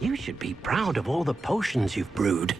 You should be proud of all the potions you've brewed.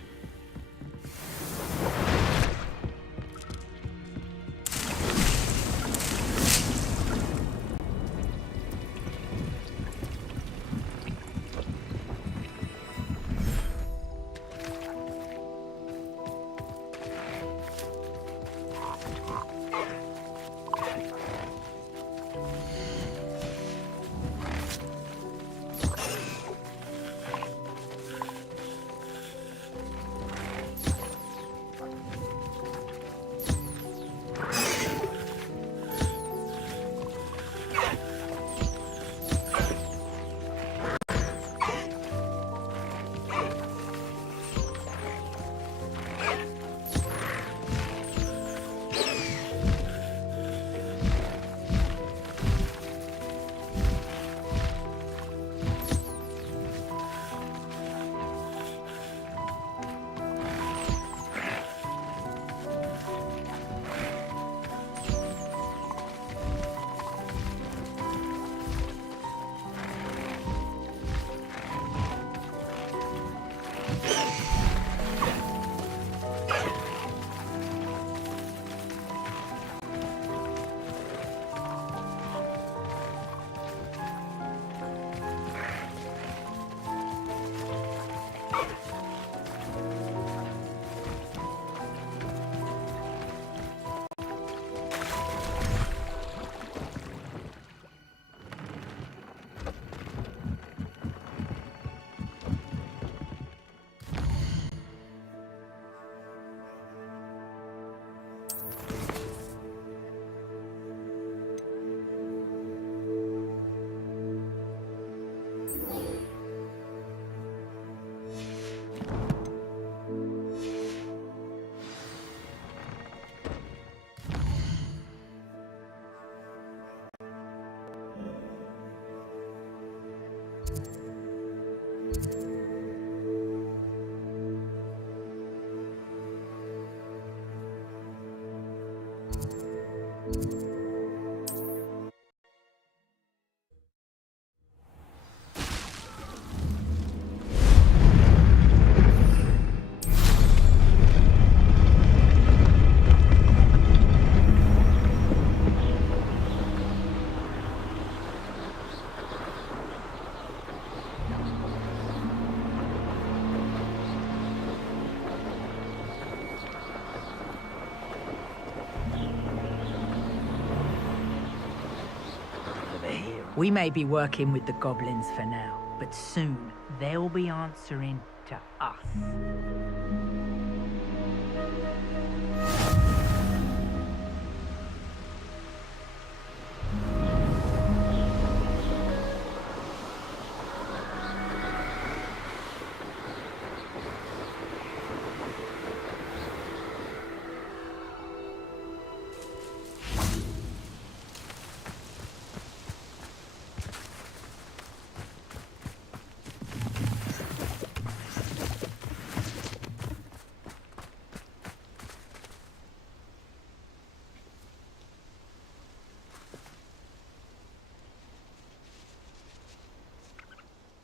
We may be working with the goblins for now, but soon they'll be answering to us.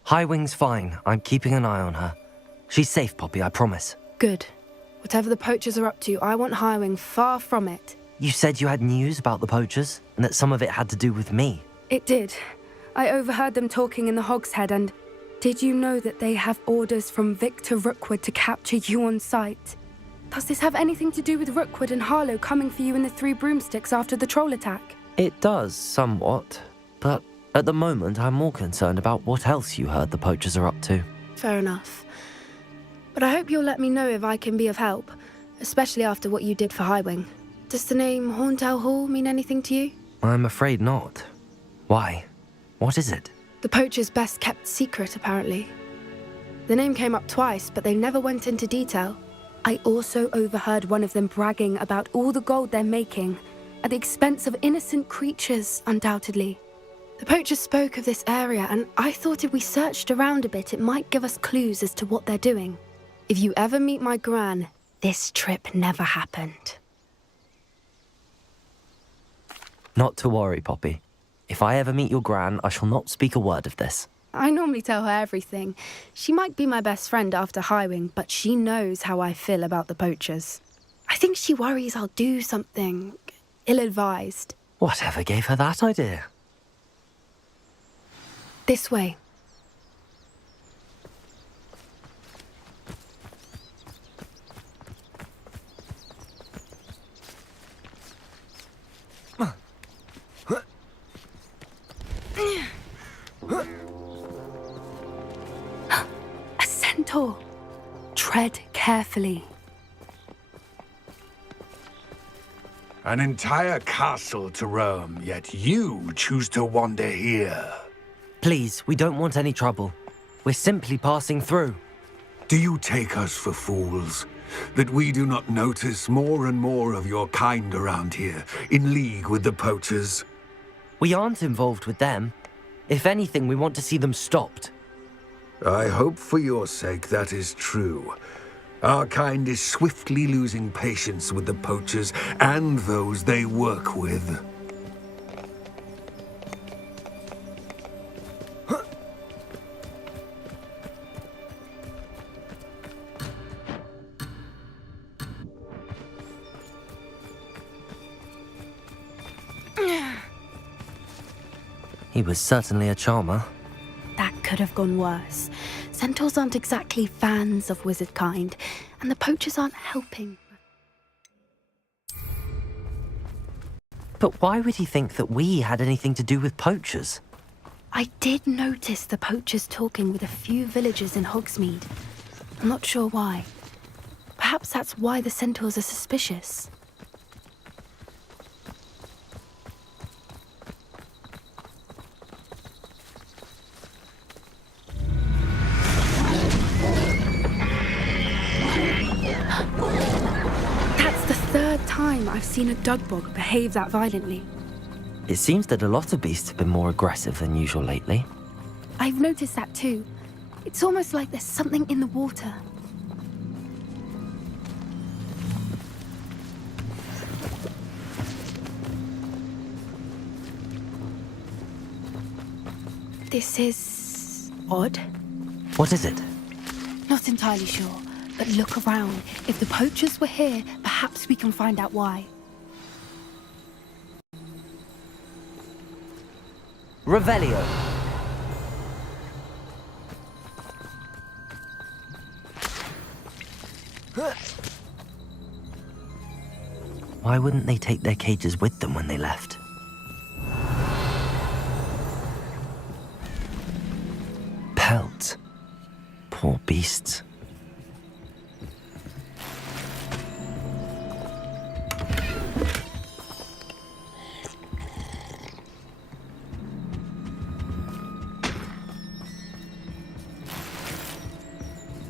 Highwing's fine. I'm keeping an eye on her. She's safe, Poppy, I promise. Good. Whatever the poachers are up to, I want Highwing far from it. You said you had news about the poachers, and that some of it had to do with me. It did. I overheard them talking in the Hogshead, and did you know that they have orders from Victor Rookwood to capture you on sight? Does this have anything to do with Rookwood and Harlow coming for you in the Three Broomsticks after the troll attack? It does, somewhat. But at the moment, I'm more concerned about what else you heard the poachers are up to. Fair enough. But I hope you'll let me know if I can be of help, especially after what you did for Highwing. Does the name Horntown Hall mean anything to you? I'm afraid not. Why? What is it? The poachers' best-kept secret, apparently. The name came up twice, but they never went into detail. I also overheard one of them bragging about all the gold they're making, at the expense of innocent creatures, undoubtedly. The poachers spoke of this area, and I thought if we searched around a bit, it might give us clues as to what they're doing. If you ever meet my gran, this trip never happened. Not to worry, Poppy. If I ever meet your gran, I shall not speak a word of this. I normally tell her everything. She might be my best friend after Highwing, but she knows how I feel about the poachers. I think she worries I'll do something ill-advised. Whatever gave her that idea? This way. A centaur. Tread carefully. An entire castle to roam, yet you choose to wander here. Please, we don't want any trouble. We're simply passing through. Do you take us for fools? That we do not notice more and more of your kind around here, in league with the poachers? We aren't involved with them. If anything, we want to see them stopped. I hope for your sake that is true. Our kind is swiftly losing patience with the poachers and those they work with. He was certainly a charmer. That could have gone worse. Centaurs aren't exactly fans of wizard kind, and the poachers aren't helping. But why would he think that we had anything to do with poachers? I did notice the poachers talking with a few villagers in Hogsmeade. I'm not sure why. Perhaps that's why the centaurs are suspicious. Time I've seen a dugbog behave that violently. It seems that a lot of beasts have been more aggressive than usual lately. I've noticed that too. It's almost like there's something in the water. This is odd. What is it? Not entirely sure. But look around. If the poachers were here, perhaps we can find out why. Revelio. Why wouldn't they take their cages with them when they left? Pelts. Poor beasts.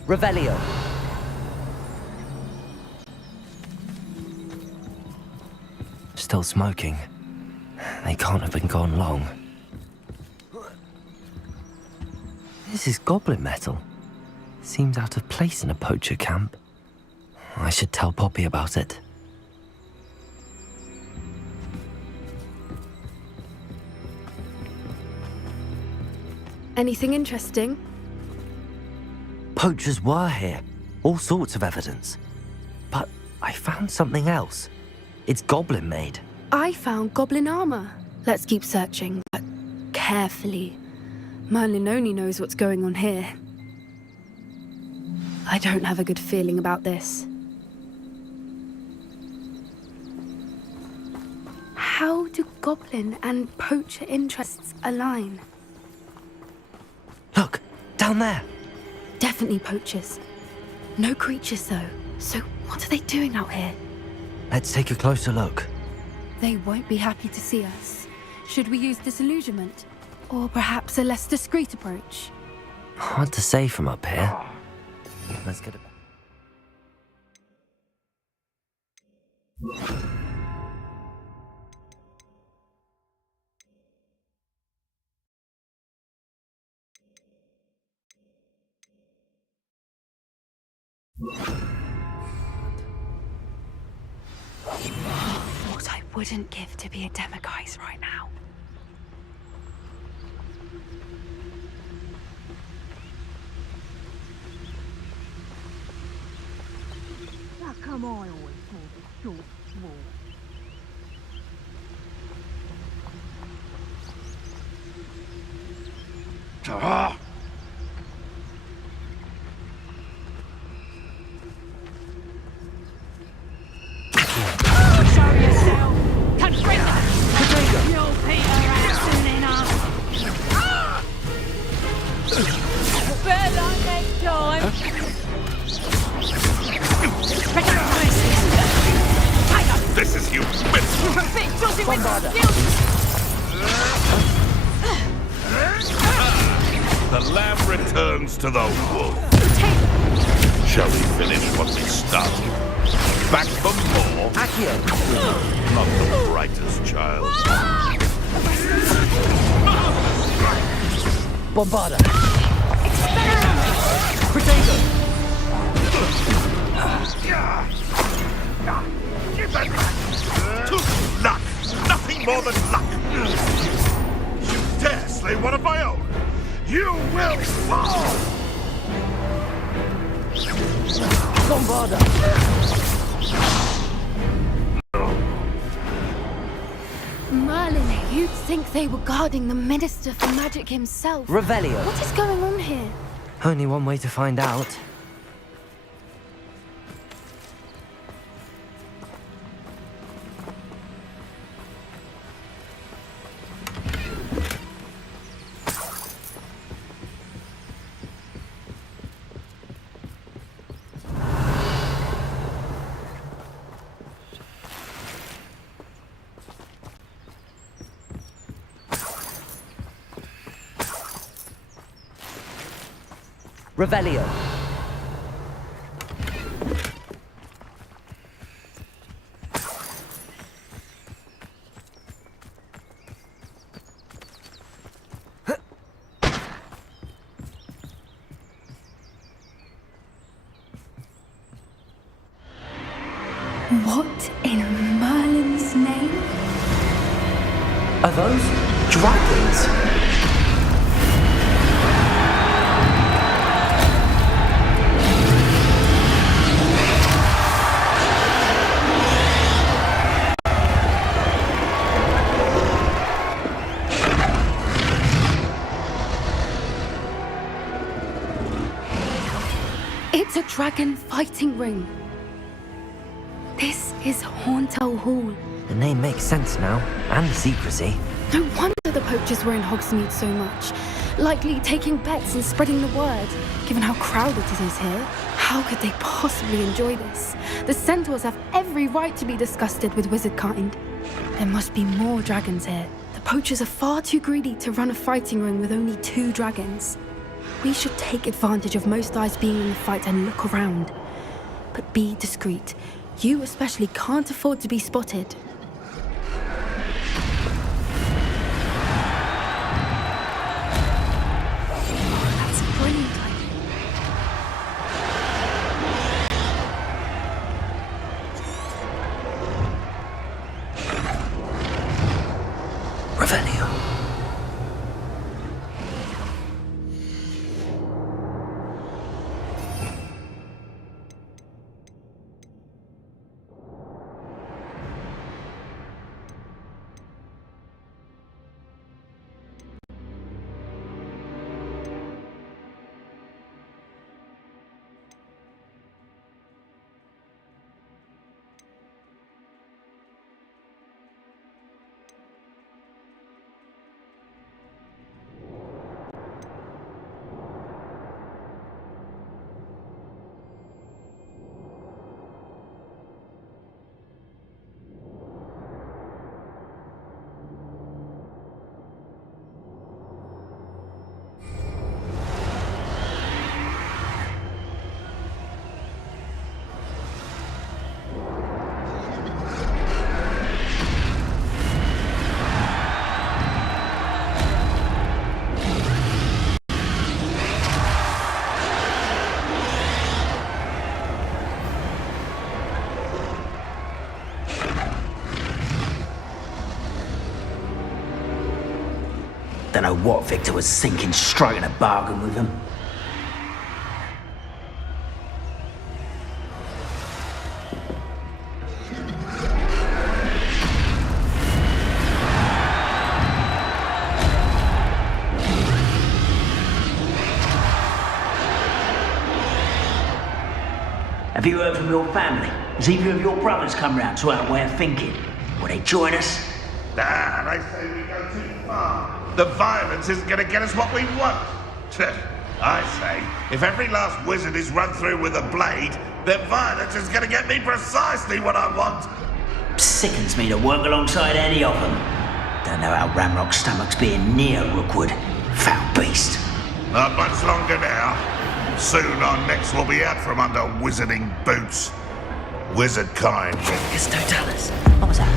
Revelio. Still smoking. They can't have been gone long. This is goblin metal. Seems out of place in a poacher camp. I should tell Poppy about it. Anything interesting? Poachers were here. All sorts of evidence. But I found something else. It's goblin made. I found goblin armor. Let's keep searching, but carefully. Merlin only knows what's going on here. I don't have a good feeling about this. How do goblin and poacher interests align? Look, down there. Definitely poachers. No creatures, though. So what are they doing out here? Let's take a closer look. They won't be happy to see us. Should we use disillusionment? Or perhaps a less discreet approach? Hard to say from up here. Let's get it back. What I wouldn't give to be a demiguise right now. Come on, always short wall. Ah! Show yourself! Confront! You'll peter out soon enough! Better next time! This is you! The lamb returns to the wolf. Shall we finish what we started? Back for more? Not the brightest child. Bombarda! Potato! Luck! Nothing more than luck! You dare slay one of my own! You will fall! Bombarda! Merlin, you'd think they were guarding the Minister for Magic himself. Revelio. What is going on here? Only one way to find out. Revelio. What in Merlin's name? Are those dragons? It's a dragon fighting ring. This is Hauntel Hall. The name makes sense now, and the secrecy. No wonder the poachers were in Hogsmeade so much. Likely taking bets and spreading the word. Given how crowded it is here, how could they possibly enjoy this? The centaurs have every right to be disgusted with wizard kind. There must be more dragons here. The poachers are far too greedy to run a fighting ring with only 2 dragons. We should take advantage of most eyes being in the fight and look around. But be discreet. You especially can't afford to be spotted. That's a brilliant idea. Revelio. Don't know what Victor was thinking, striking a bargain with him. Have you heard from your family? Has either of your brothers come round to our way of thinking? Will they join us? Nah, they say we go too far. The violence isn't going to get us what we want. I say, if every last wizard is run through with a blade, then violence is going to get me precisely what I want. Sickens me to work alongside any of them. Don't know how Ramrock's stomach's being near Rookwood. Foul beast. Not much longer now. Soon our necks will be out from under wizarding boots. Wizard kind. It's Totalis. What was that?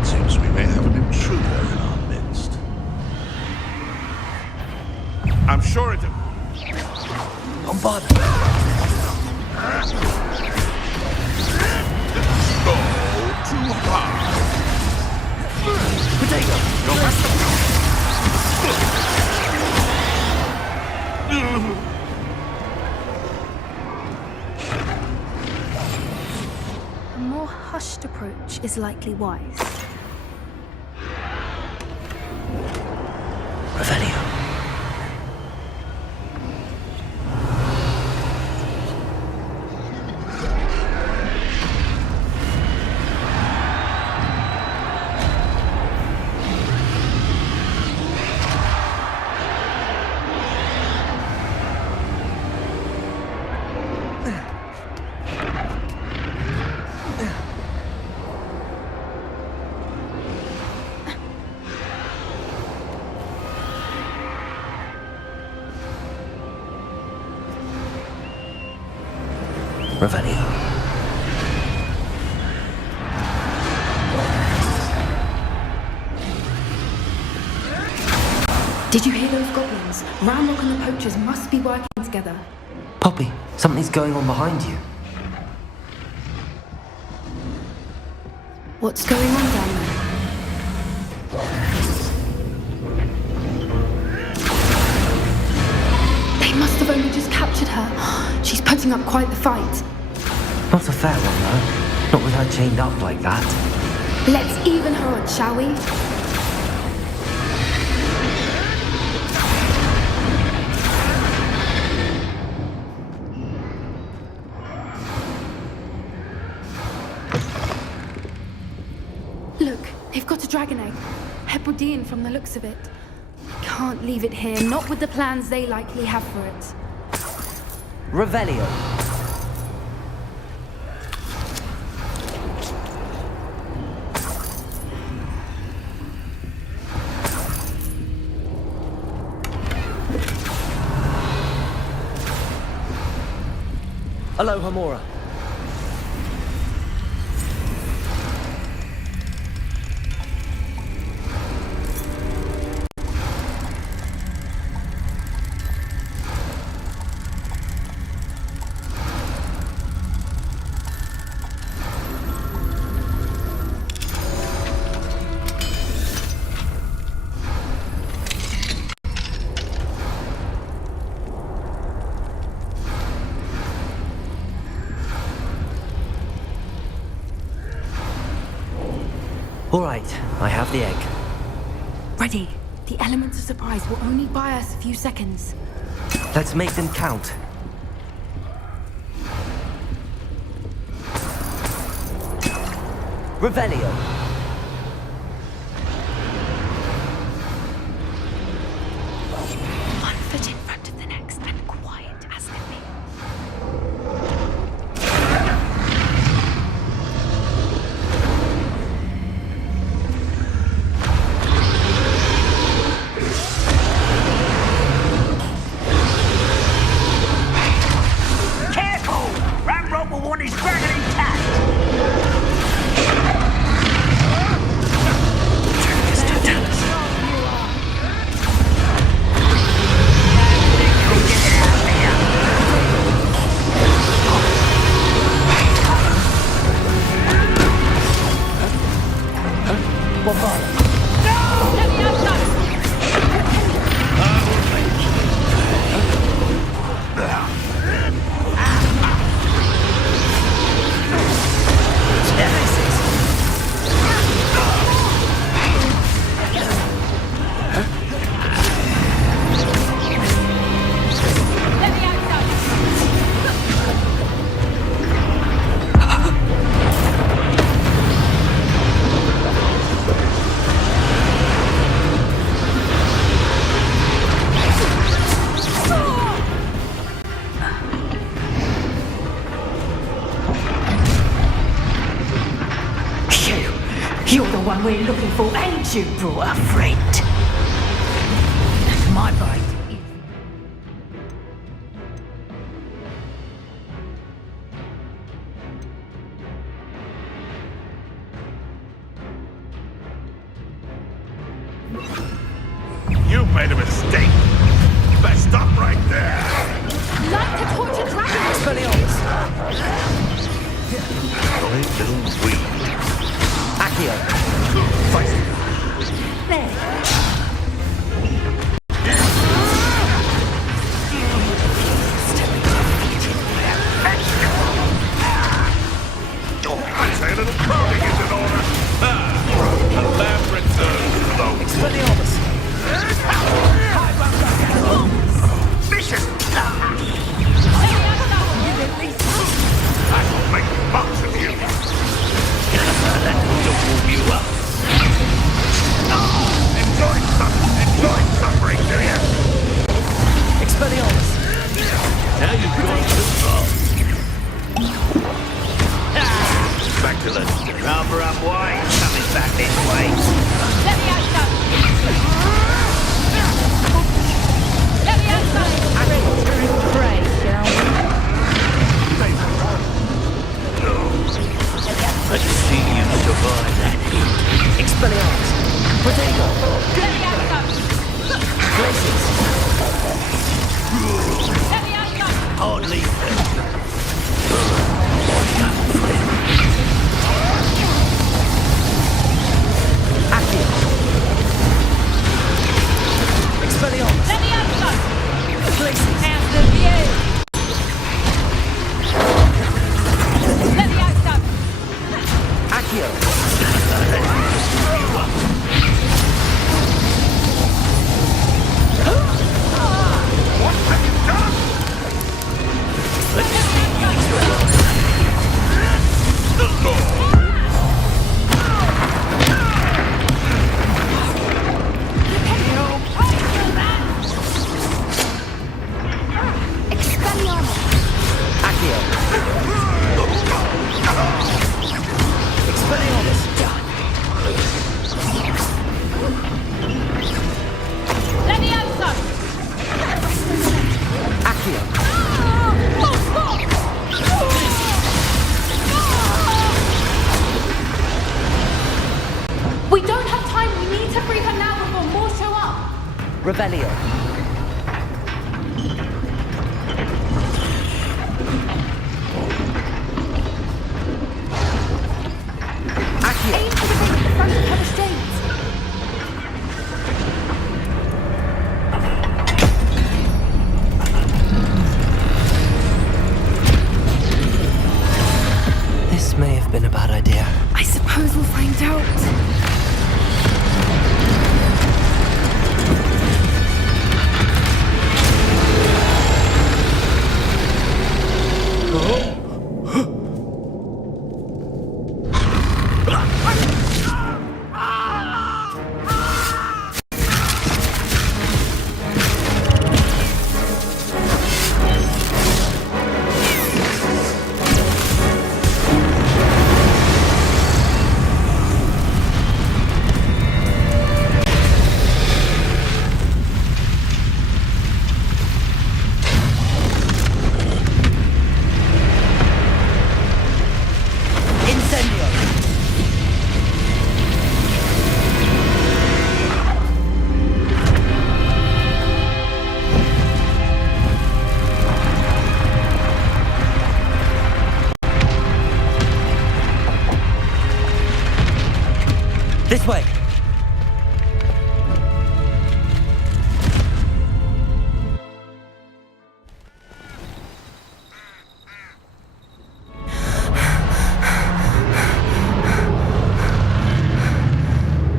It seems we may have an intruder in our midst. I'm sure it... Bombard! Go too hard. Potato! A more hushed approach is likely wise. Revelio. Revelio. Did you hear those goblins? Ramrock and the poachers must be working together. Poppy, something's going on behind you. What's going on down there? They must have only just captured her. She's putting up quite the fight. Not a fair one, though. Not with her chained up like that. Let's even her odds, shall we? Look, they've got a dragon egg. Hebridean from the looks of it. Can't leave it here, not with the plans they likely have for it. Revelio. Aloha, Mora. All right, I have the egg. Ready. The elements of surprise will only buy us a few seconds. Let's make them count. Revelio. One foot in front of the next and quiet as can be. Careful! Ramrock will want his dragon intact! one we're looking for, and you brought a friend. My bite is... You made a mistake. You better stop right there. Like to torture dragons! Expelliarmus! Solid little weed. Accio! There. I'd say a little probing is in order. A lamb returns to the Expelliarmus! vicious. I will make much of you. That'll warm you up. Enjoy suffering, do you? Expelliarmus! Now you've gone too far. Back to the Rather up wide, coming back this way. Let me outside! Let me outside! Pray, shall we? Let's see you survive that. Expelliarmus! Potato! Let me outside! Places! Let me outside! Hardly. Accio! Expelliarmus! Let me outside! Places! After you! Let me outside! Accio! What have you done? The Lord. Expelliarmus! Accio! Expelliarmus! Let me outside! Accio! We don't have time. We need to free her now before more show up. Revelio! Aim for the gate at the front of her estate. This may have been a bad idea. I suppose we'll find out. This way!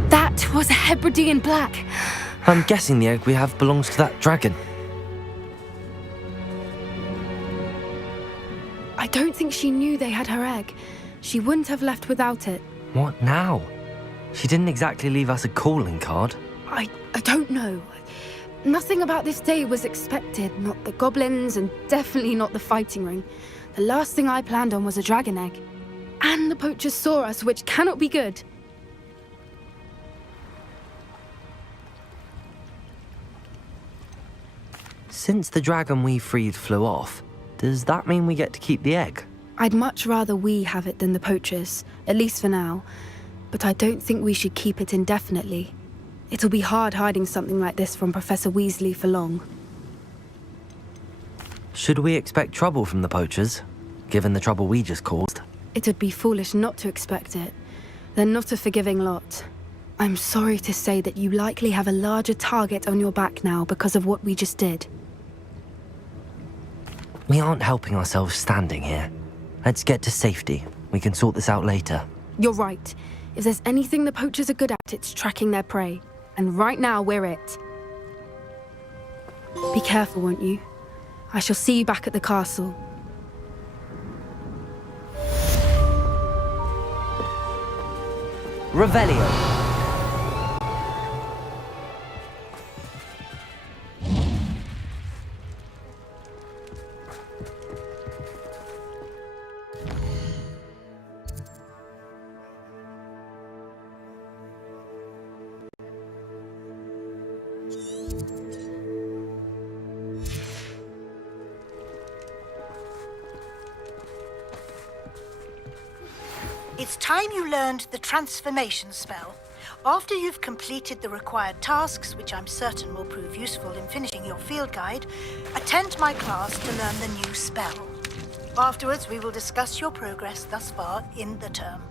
That was a Hebridean black. I'm guessing the egg we have belongs to that dragon. I don't think she knew they had her egg. She wouldn't have left without it. What now? She didn't exactly leave us a calling card. I don't know. Nothing about this day was expected. Not the goblins, and definitely not the fighting ring. The last thing I planned on was a dragon egg. And the poachers saw us, which cannot be good. Since the dragon we freed flew off, does that mean we get to keep the egg? I'd much rather we have it than the poachers, at least for now. But I don't think we should keep it indefinitely. It'll be hard hiding something like this from Professor Weasley for long. Should we expect trouble from the poachers, given the trouble we just caused? It would be foolish not to expect it. They're not a forgiving lot. I'm sorry to say that you likely have a larger target on your back now because of what we just did. We aren't helping ourselves standing here. Let's get to safety. We can sort this out later. You're right. If there's anything the poachers are good at, it's tracking their prey. And right now, we're it. Be careful, won't you? I shall see you back at the castle. Revelio. It's time you learned the transformation spell. After you've completed the required tasks, which I'm certain will prove useful in finishing your field guide, attend my class to learn the new spell. Afterwards, we will discuss your progress thus far in the term.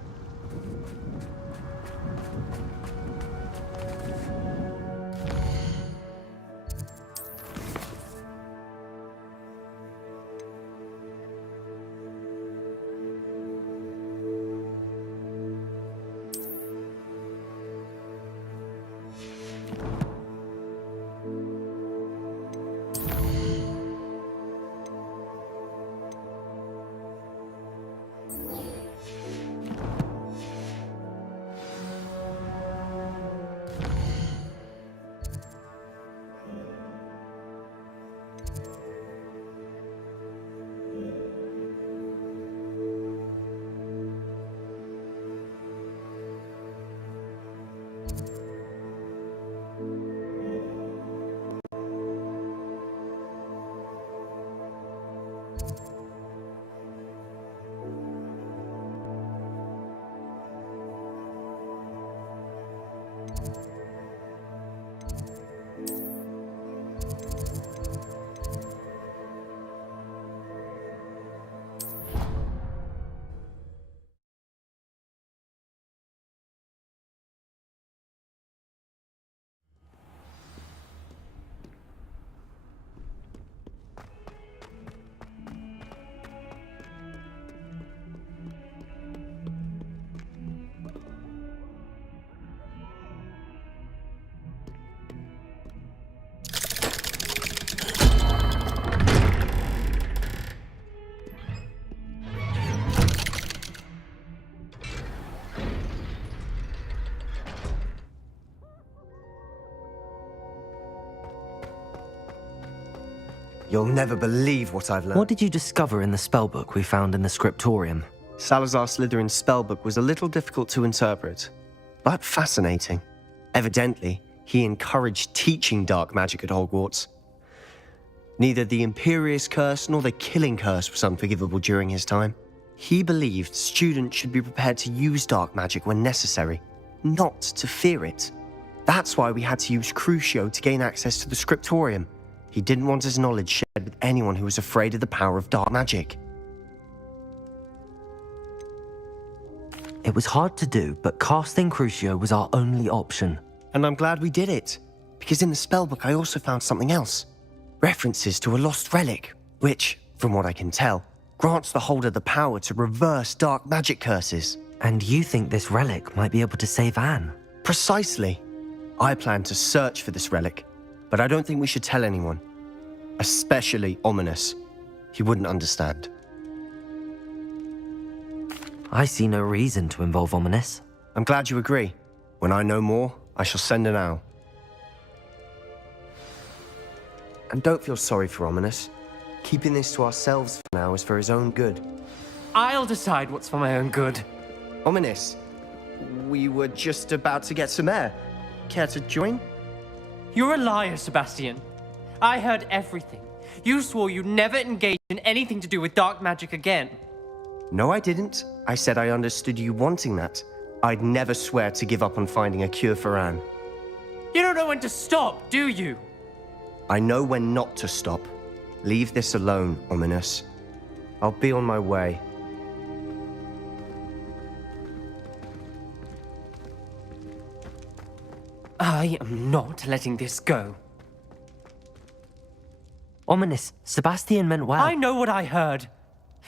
You'll never believe what I've learned. What did you discover in the spellbook we found in the scriptorium? Salazar Slytherin's spellbook was a little difficult to interpret, but fascinating. Evidently, he encouraged teaching dark magic at Hogwarts. Neither the Imperious Curse nor the Killing Curse was unforgivable during his time. He believed students should be prepared to use dark magic when necessary, not to fear it. That's why we had to use Crucio to gain access to the scriptorium. He didn't want his knowledge shared with anyone who was afraid of the power of dark magic. It was hard to do, but casting Crucio was our only option. And I'm glad we did it, because in the spellbook I also found something else. References to a lost relic, which, from what I can tell, grants the holder the power to reverse dark magic curses. And you think this relic might be able to save Anne? Precisely. I plan to search for this relic, but I don't think we should tell anyone. Especially Ominous. He wouldn't understand. I see no reason to involve Ominous. I'm glad you agree. When I know more, I shall send an owl. And don't feel sorry for Ominous. Keeping this to ourselves for now is for his own good. I'll decide what's for my own good. Ominous, we were just about to get some air. Care to join? You're a liar, Sebastian. I heard everything. You swore you'd never engage in anything to do with dark magic again. No, I didn't. I said I understood you wanting that. I'd never swear to give up on finding a cure for Anne. You don't know when to stop, do you? I know when not to stop. Leave this alone, Ominous. I'll be on my way. I am not letting this go. Ominous, Sebastian meant well. I know what I heard.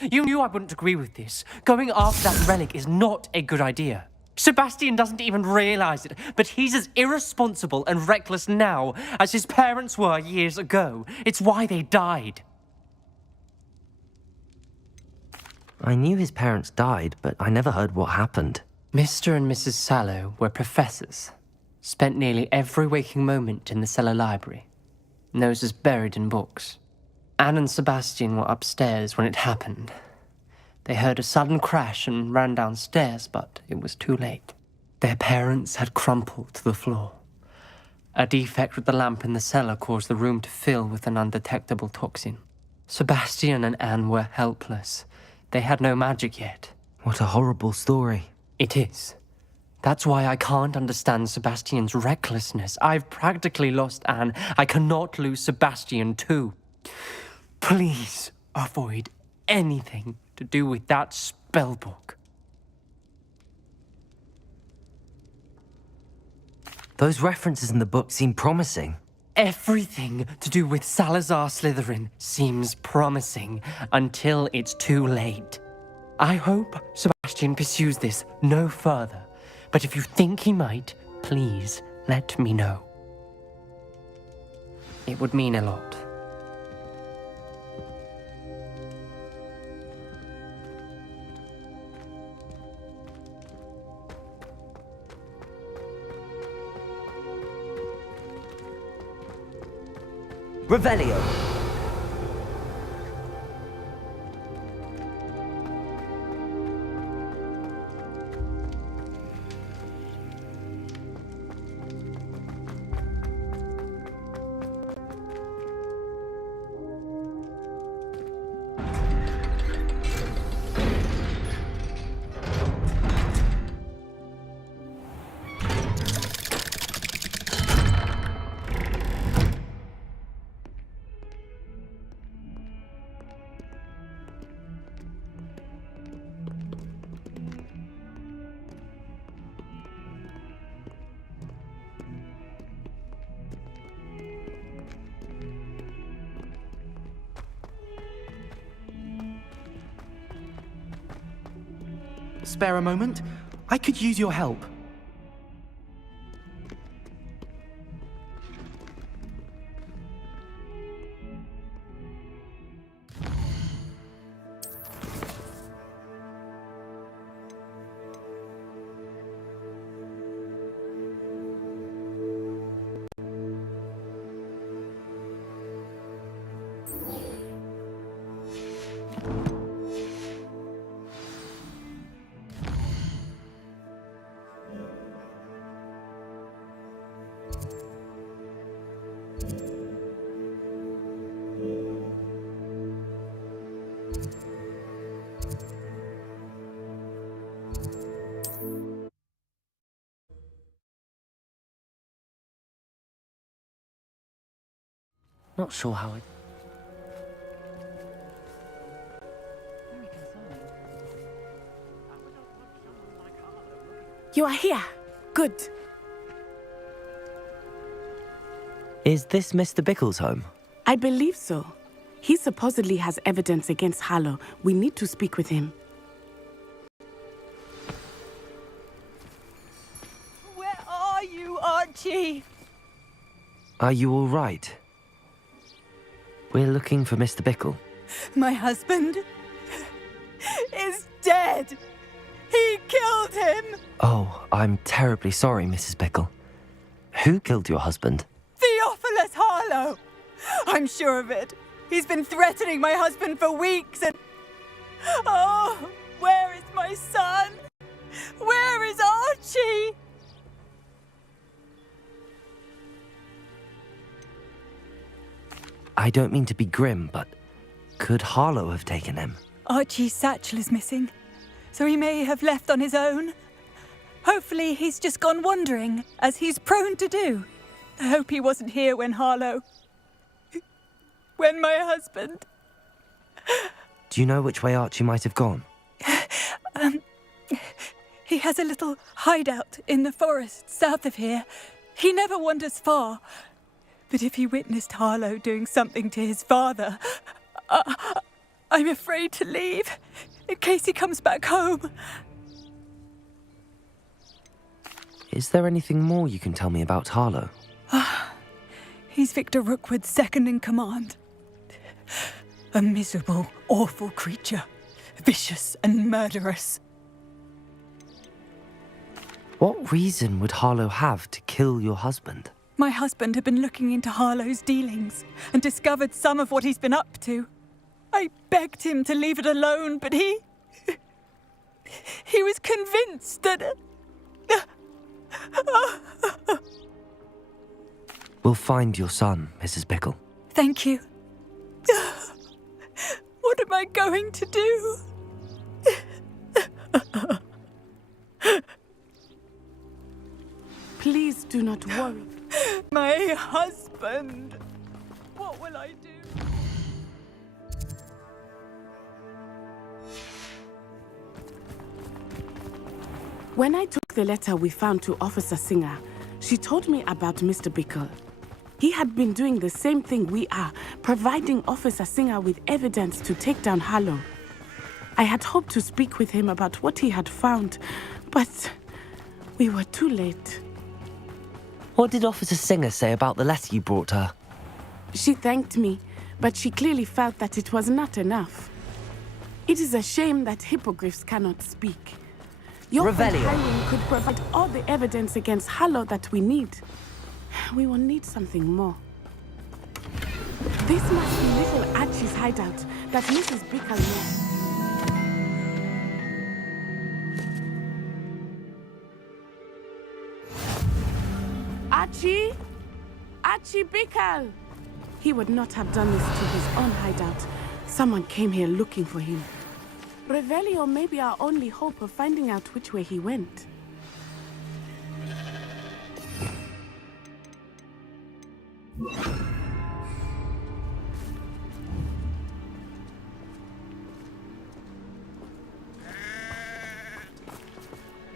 You knew I wouldn't agree with this. Going after that relic is not a good idea. Sebastian doesn't even realize it, but he's as irresponsible and reckless now as his parents were years ago. It's why they died. I knew his parents died, but I never heard what happened. Mr. and Mrs. Sallow were professors. Spent nearly every waking moment in the cellar library. Noses buried in books. Anne and Sebastian were upstairs when it happened. They heard a sudden crash and ran downstairs, but it was too late. Their parents had crumpled to the floor. A defect with the lamp in the cellar caused the room to fill with an undetectable toxin. Sebastian and Anne were helpless. They had no magic yet. What a horrible story. It is. That's why I can't understand Sebastian's recklessness. I've practically lost Anne. I cannot lose Sebastian too. Please avoid anything to do with that spellbook. Those references in the book seem promising. Everything to do with Salazar Slytherin seems promising until it's too late. I hope Sebastian pursues this no further, but if you think he might, please let me know. It would mean a lot. Revelio. Spare a moment? I could use your help. Not sure how it... You are here. Good. Is this Mr. Bickle's home? I believe so. He supposedly has evidence against Harlow. We need to speak with him. Where are you, Archie? Are you all right? We're looking for Mr. Bickle. My husband is dead. He killed him. Oh, I'm terribly sorry, Mrs. Bickle. Who killed your husband? Theophilus Harlow. I'm sure of it. He's been threatening my husband for weeks and... Oh, where is my son? Where is Archie? I don't mean to be grim, but could Harlow have taken him? Archie's satchel is missing, so he may have left on his own. Hopefully he's just gone wandering, as he's prone to do. I hope he wasn't here when when my husband... Do you know which way Archie might have gone? He has a little hideout in the forest south of here. He never wanders far. But if he witnessed Harlow doing something to his father, I'm afraid to leave, in case he comes back home. Is there anything more you can tell me about Harlow? He's Victor Rookwood's second in command. A miserable, awful creature. Vicious and murderous. What reason would Harlow have to kill your husband? My husband had been looking into Harlow's dealings and discovered some of what he's been up to. I begged him to leave it alone, but he was convinced that... We'll find your son, Mrs. Bickle. Thank you. What am I going to do? Please do not worry. My husband. What will I do? When I took the letter we found to Officer Singer, she told me about Mr. Bickle. He had been doing the same thing we are, providing Officer Singer with evidence to take down Harlow. I had hoped to speak with him about what he had found, but we were too late. What did Officer Singer say about the letter you brought her? She thanked me, but she clearly felt that it was not enough. It is a shame that hippogriffs cannot speak. Your companion could provide all the evidence against Harlow that we need. We will need something more. This must be little Archie's hideout that Mrs. Bickle knows. Archie? Archie Bickle! He would not have done this to his own hideout. Someone came here looking for him. Revelio may be our only hope of finding out which way he went.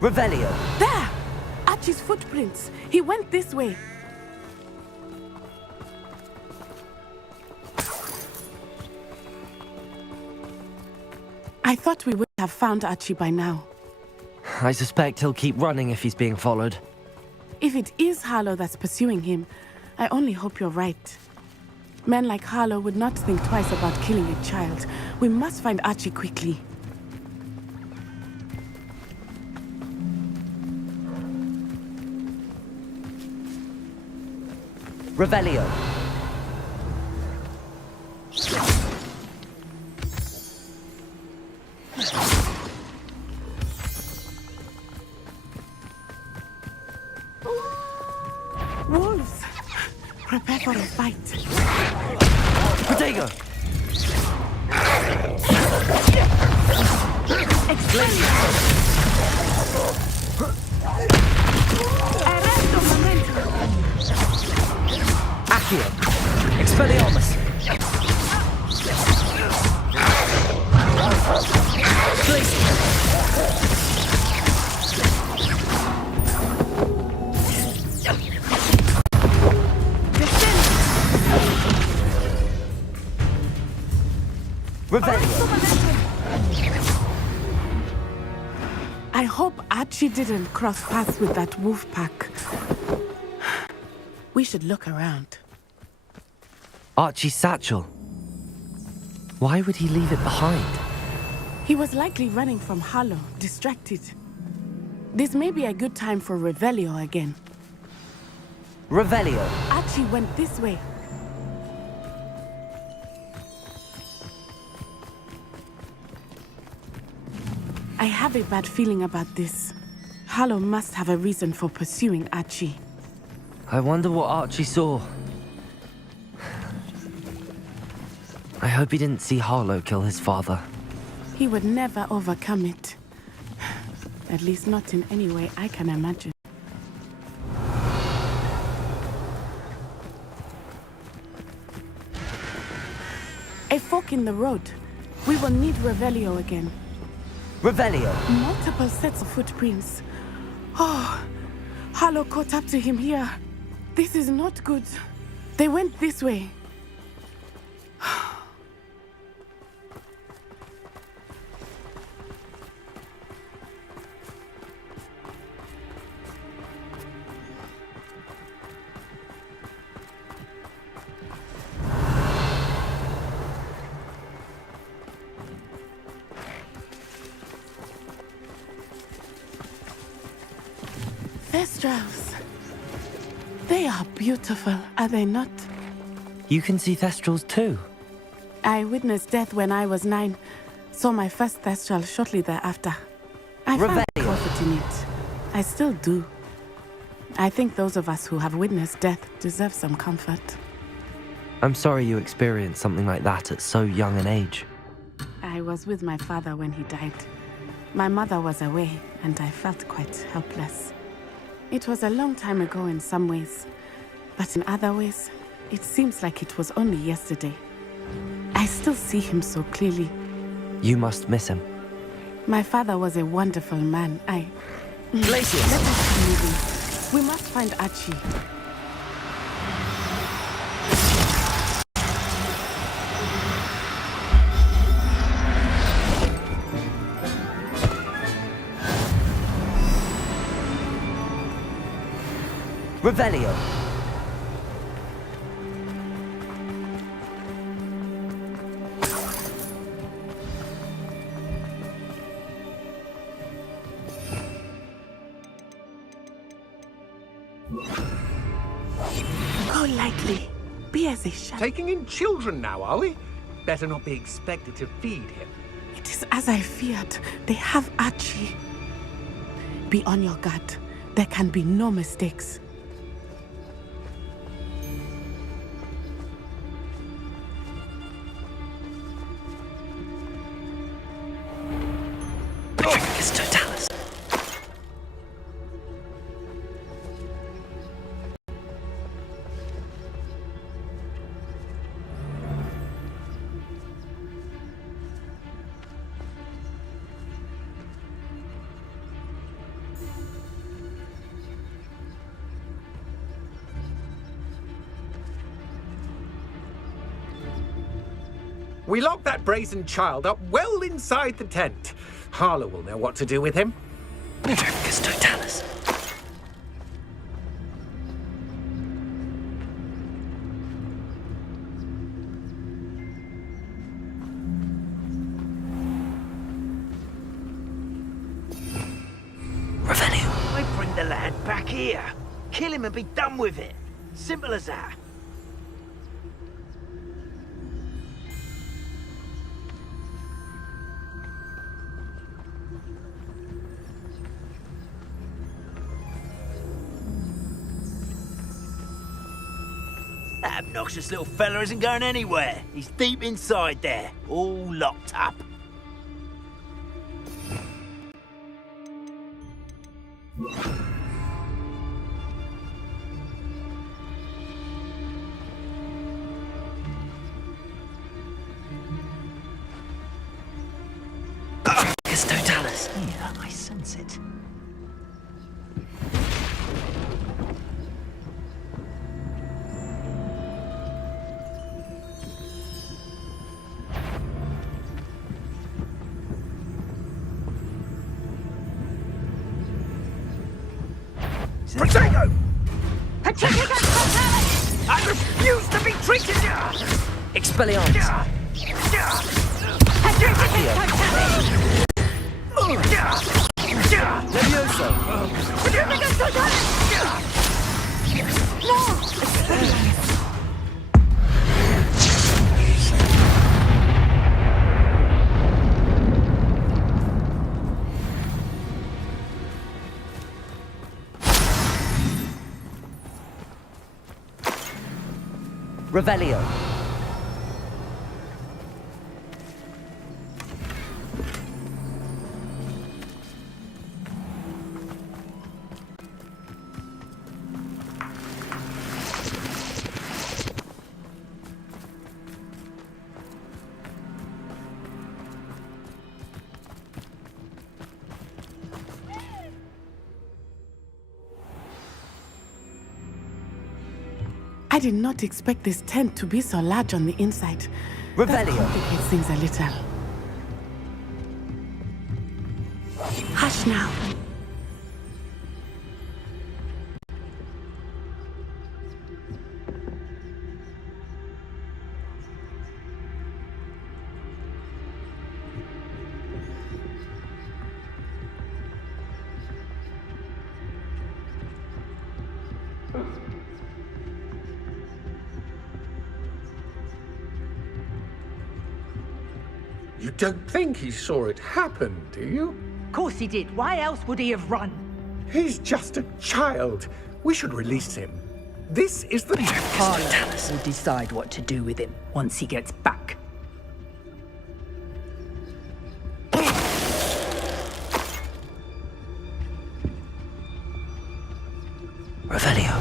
Revelio! There! Archie's footprints. He went this way. I thought we would have found Archie by now. I suspect he'll keep running if he's being followed. If it is Harlow that's pursuing him, I only hope you're right. Men like Harlow would not think twice about killing a child. We must find Archie quickly. Revelio! Wolves! Prepare for a fight. Bodega! Arresto momento! Accio! Expelliarmus! I hope Archie didn't cross paths with that wolf pack. We should look around. Archie's satchel. Why would he leave it behind? He was likely running from Harlow, distracted. This may be a good time for Revelio again. Revelio! Archie went this way. I have a bad feeling about this. Harlow must have a reason for pursuing Archie. I wonder what Archie saw. I hope he didn't see Harlow kill his father. He would never overcome it. At least not in any way I can imagine. A fork in the road. We will need Revelio again. Revelio! Multiple sets of footprints. Oh, Harlow caught up to him here. This is not good. They went this way. Thestrals. They are beautiful, are they not? You can see Thestrals too. I witnessed death when I was 9. Saw my first Thestral shortly thereafter. I found comfort in it. I still do. I think those of us who have witnessed death deserve some comfort. I'm sorry you experienced something like that at so young an age. I was with my father when he died. My mother was away, and I felt quite helpless. It was a long time ago in some ways, but in other ways, it seems like it was only yesterday. I still see him so clearly. You must miss him. My father was a wonderful man. Glacius! Let us keep moving. We must find Archie. Revelio! Go lightly. Be as a shadow. Taking in children now, are we? Better not be expected to feed him. It is as I feared. They have Archie. Be on your guard. There can be no mistakes. We locked that brazen child up well inside the tent. Harlow will know what to do with him. Totalis. Revelio. I bring the lad back here. Kill him and be done with it. Simple as that. That obnoxious little fella isn't going anywhere. He's deep inside there, all locked up. It's Totalis. Yeah, I sense it. Protego! I refuse to be treated! Expelliarmus! Levioso! Revelio. I did not expect this tent to be so large on the inside. That Revelio. complicates things a little. Hush now. You don't think he saw it happen, do you? Of course he did. Why else would he have run? He's just a child. We should release him. This is the... Harlow will decide what to do with him once he gets back. Revelio.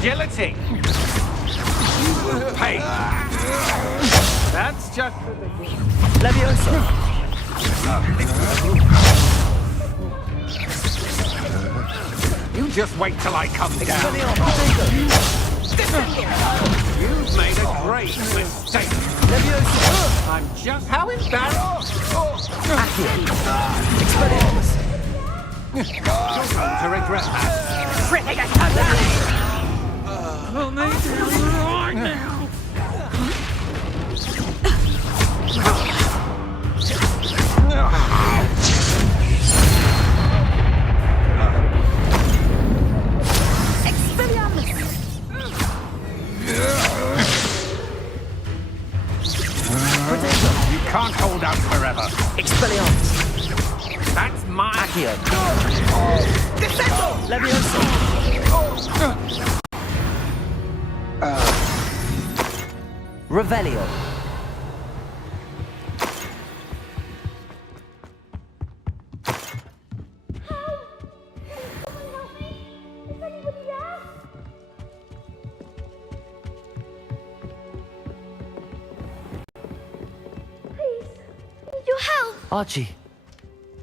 Agility! Hey! That's just the beginning. Levioso. You just wait till I come down. You've made a great mistake. I'm just... How embarrassed! You're going to regret that. We'll need you right now. You can't hold out forever. Expelliarmus. That's mine. Accio. Descendo! Levioso. Revelio.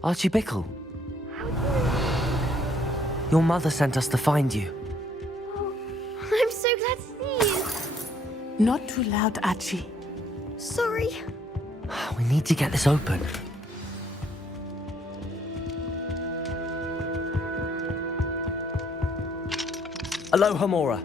Archie Bickle. Your mother sent us to find you. Oh, I'm so glad to see you. Not too loud, Archie. Sorry. We need to get this open. Aloha, Mora.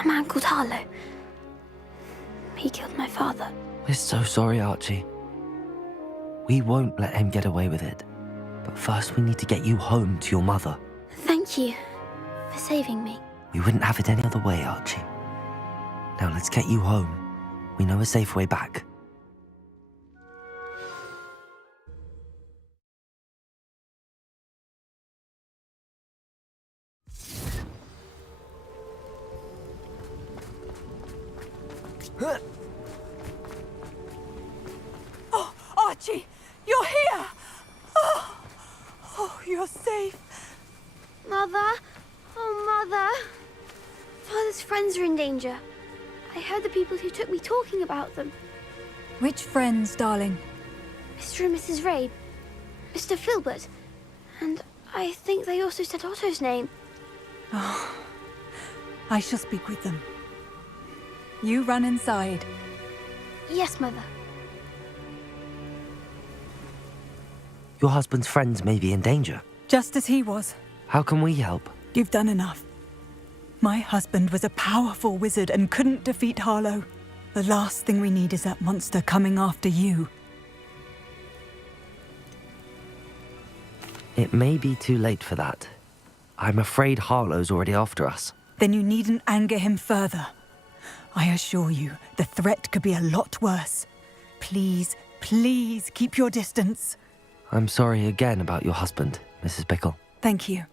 A man called Harlow. He killed my father. We're so sorry, Archie. We won't let him get away with it. But first we need to get you home to your mother. Thank you for saving me. We wouldn't have it any other way, Archie. Now let's get you home. We know a safe way back. Oh, Archie, you're here! Oh, you're safe. Mother? Oh, Mother. Father's friends are in danger. I heard the people who took me talking about them. Which friends, darling? Mr. and Mrs. Rabe, Mr. Filbert, and I think they also said Otto's name. Oh, I shall speak with them. You run inside. Yes, Mother. Your husband's friends may be in danger. Just as he was. How can we help? You've done enough. My husband was a powerful wizard and couldn't defeat Harlow. The last thing we need is that monster coming after you. It may be too late for that. I'm afraid Harlow's already after us. Then you needn't anger him further. I assure you, the threat could be a lot worse. Please, please keep your distance. I'm sorry again about your husband, Mrs. Bickle. Thank you.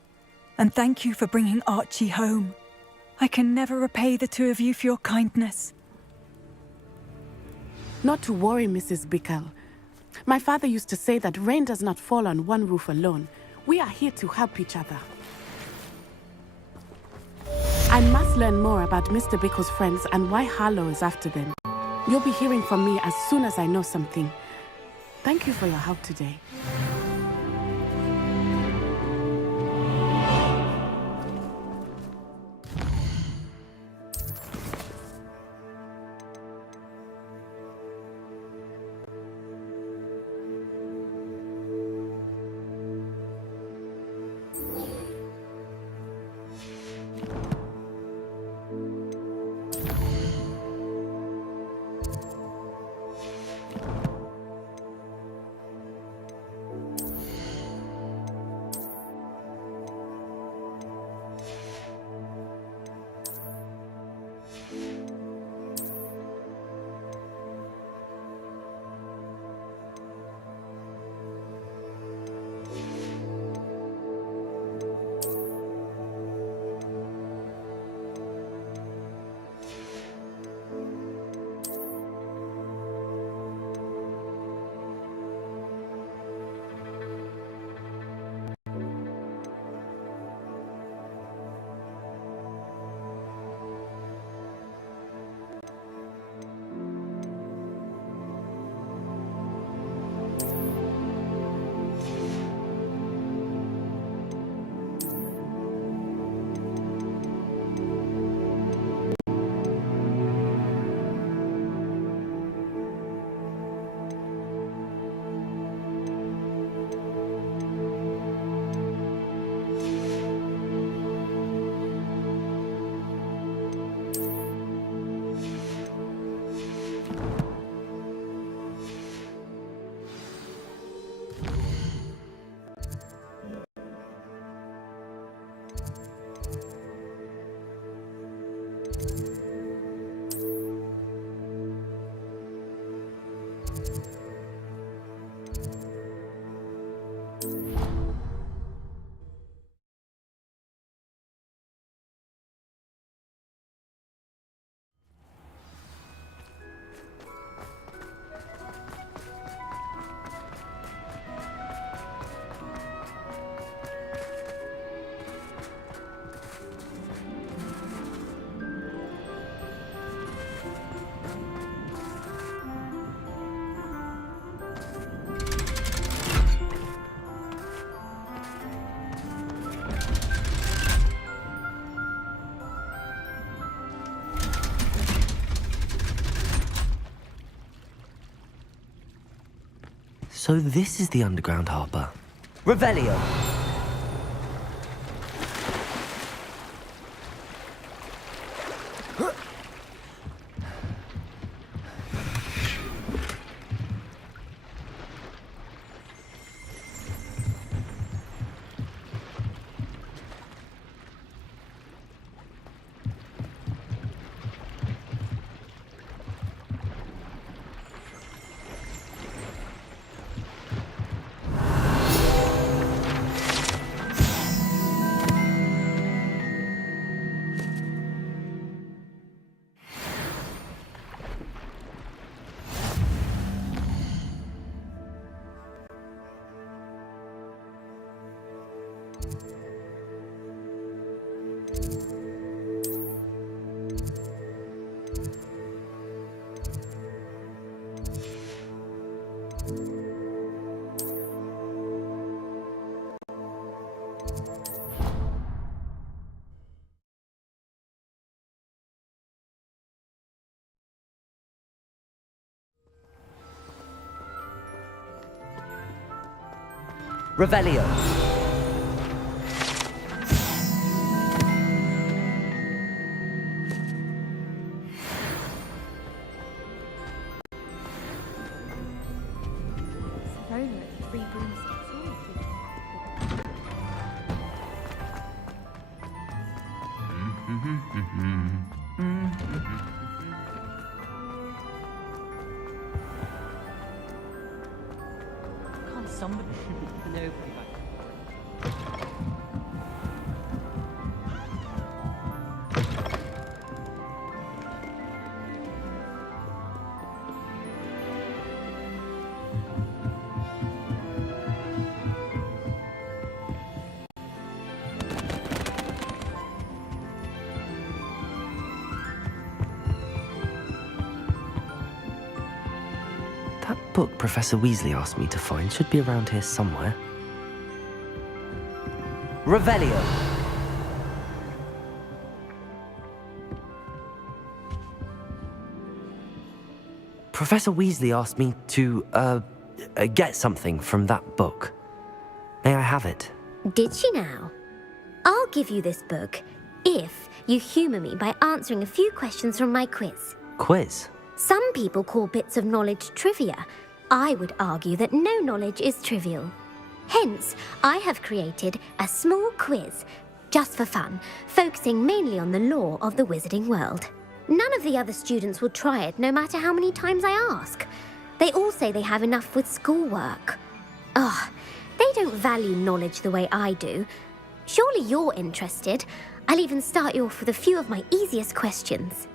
And thank you for bringing Archie home. I can never repay the two of you for your kindness. Not to worry, Mrs. Bickle. My father used to say that rain does not fall on one roof alone. We are here to help each other. I must learn more about Mr. Bickle's friends and why Harlow is after them. You'll be hearing from me as soon as I know something. Thank you for your help today. So this is the underground harbour. Revelio! Revelio. Can't somebody? No. That book Professor Weasley asked me to find should be around here somewhere. Revelio. Professor Weasley asked me to, get something from that book. May I have it? Did she now? I'll give you this book if you humour me by answering a few questions from my quiz. Quiz? Some people call bits of knowledge trivia. I would argue that no knowledge is trivial. Hence, I have created a small quiz, just for fun, focusing mainly on the lore of the wizarding world. None of the other students will try it, no matter how many times I ask. They all say they have enough with schoolwork. Ugh, they don't value knowledge the way I do. Surely you're interested. I'll even start you off with a few of my easiest questions.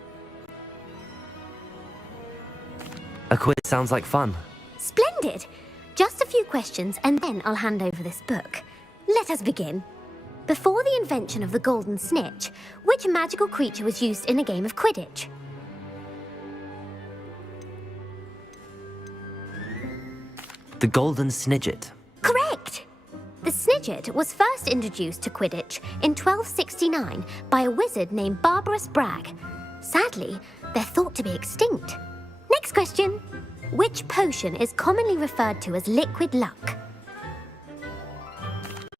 A quiz sounds like fun. Splendid! Just a few questions and then I'll hand over this book. Let us begin. Before the invention of the golden snitch, which magical creature was used in a game of Quidditch? The golden snidget. Correct! The snidget was first introduced to Quidditch in 1269 by a wizard named Barbarous Bragg. Sadly, they're thought to be extinct. Next question. Which potion is commonly referred to as liquid luck?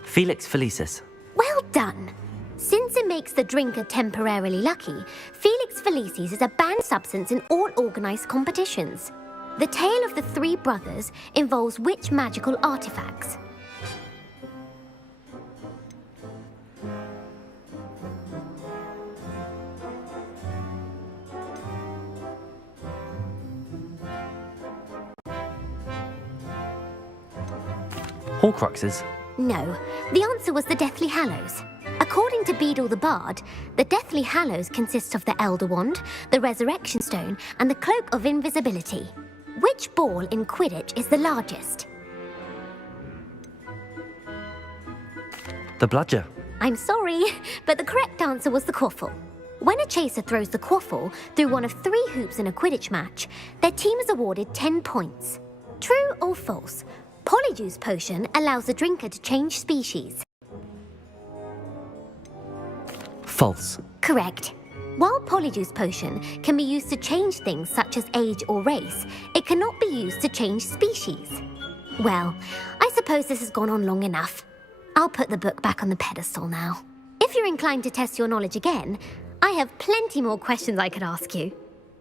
Felix Felicis. Well done. Since it makes the drinker temporarily lucky, Felix Felicis is a banned substance in all organised competitions. The tale of the three brothers involves which magical artifacts? Horcruxes? No, the answer was the Deathly Hallows. According to Beadle the Bard, the Deathly Hallows consist of the Elder Wand, the Resurrection Stone, and the Cloak of Invisibility. Which ball in Quidditch is the largest? The bludger. I'm sorry, but the correct answer was the quaffle. When a chaser throws the quaffle through one of 3 hoops in a Quidditch match, their team is awarded 10 points. True or false? Polyjuice potion allows the drinker to change species. False. Correct. While Polyjuice potion can be used to change things such as age or race, it cannot be used to change species. Well, I suppose this has gone on long enough. I'll put the book back on the pedestal now. If you're inclined to test your knowledge again, I have plenty more questions I could ask you.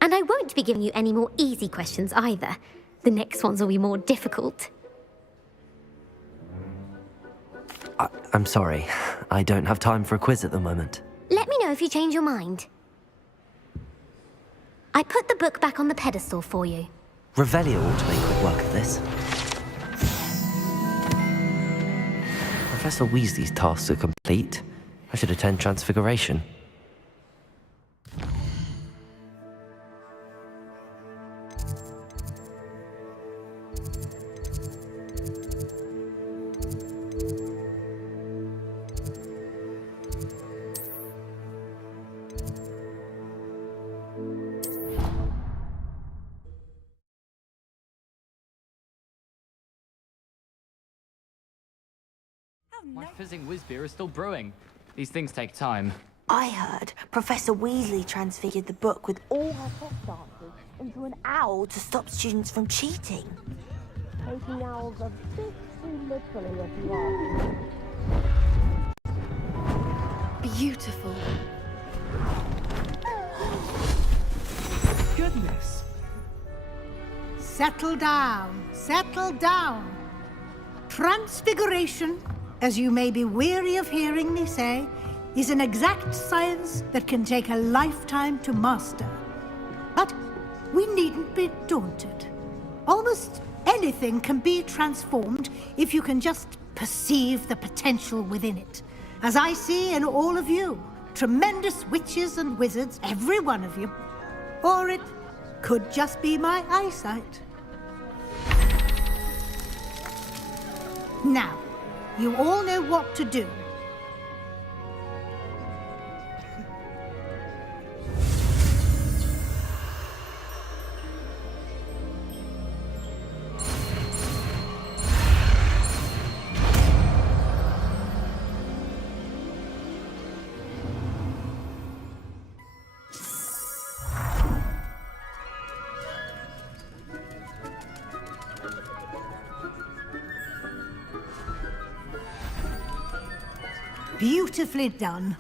And I won't be giving you any more easy questions either. The next ones will be more difficult. I'm sorry. I don't have time for a quiz at the moment. Let me know if you change your mind. I put the book back on the pedestal for you. Revelio ought to make quick work of this. Professor Weasley's tasks are complete. I should attend Transfiguration. My fizzing whiz beer is still brewing. These things take time. I heard Professor Weasley transfigured the book with all her test answers into an owl to stop students from cheating. Taking owls a bit too literally, if you ask me. Beautiful. Goodness. Settle down, settle down. Transfiguration, as you may be weary of hearing me say, is an exact science that can take a lifetime to master. But we needn't be daunted. Almost anything can be transformed if you can just perceive the potential within it. As I see in all of you, tremendous witches and wizards, every one of you. Or it could just be my eyesight. Now, you all know what to do. Beautifully done.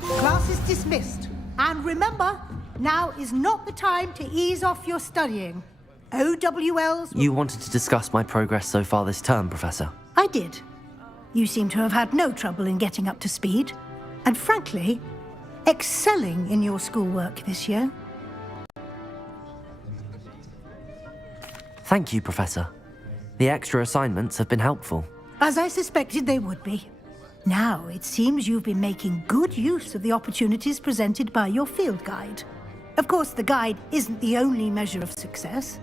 Class is dismissed. And remember, now is not the time to ease off your studying. OWLs... You wanted to discuss my progress so far this term, Professor. I did. You seem to have had no trouble in getting up to speed. And frankly, excelling in your schoolwork this year. Thank you, Professor. The extra assignments have been helpful. As I suspected they would be. Now, it seems you've been making good use of the opportunities presented by your field guide. Of course, the guide isn't the only measure of success.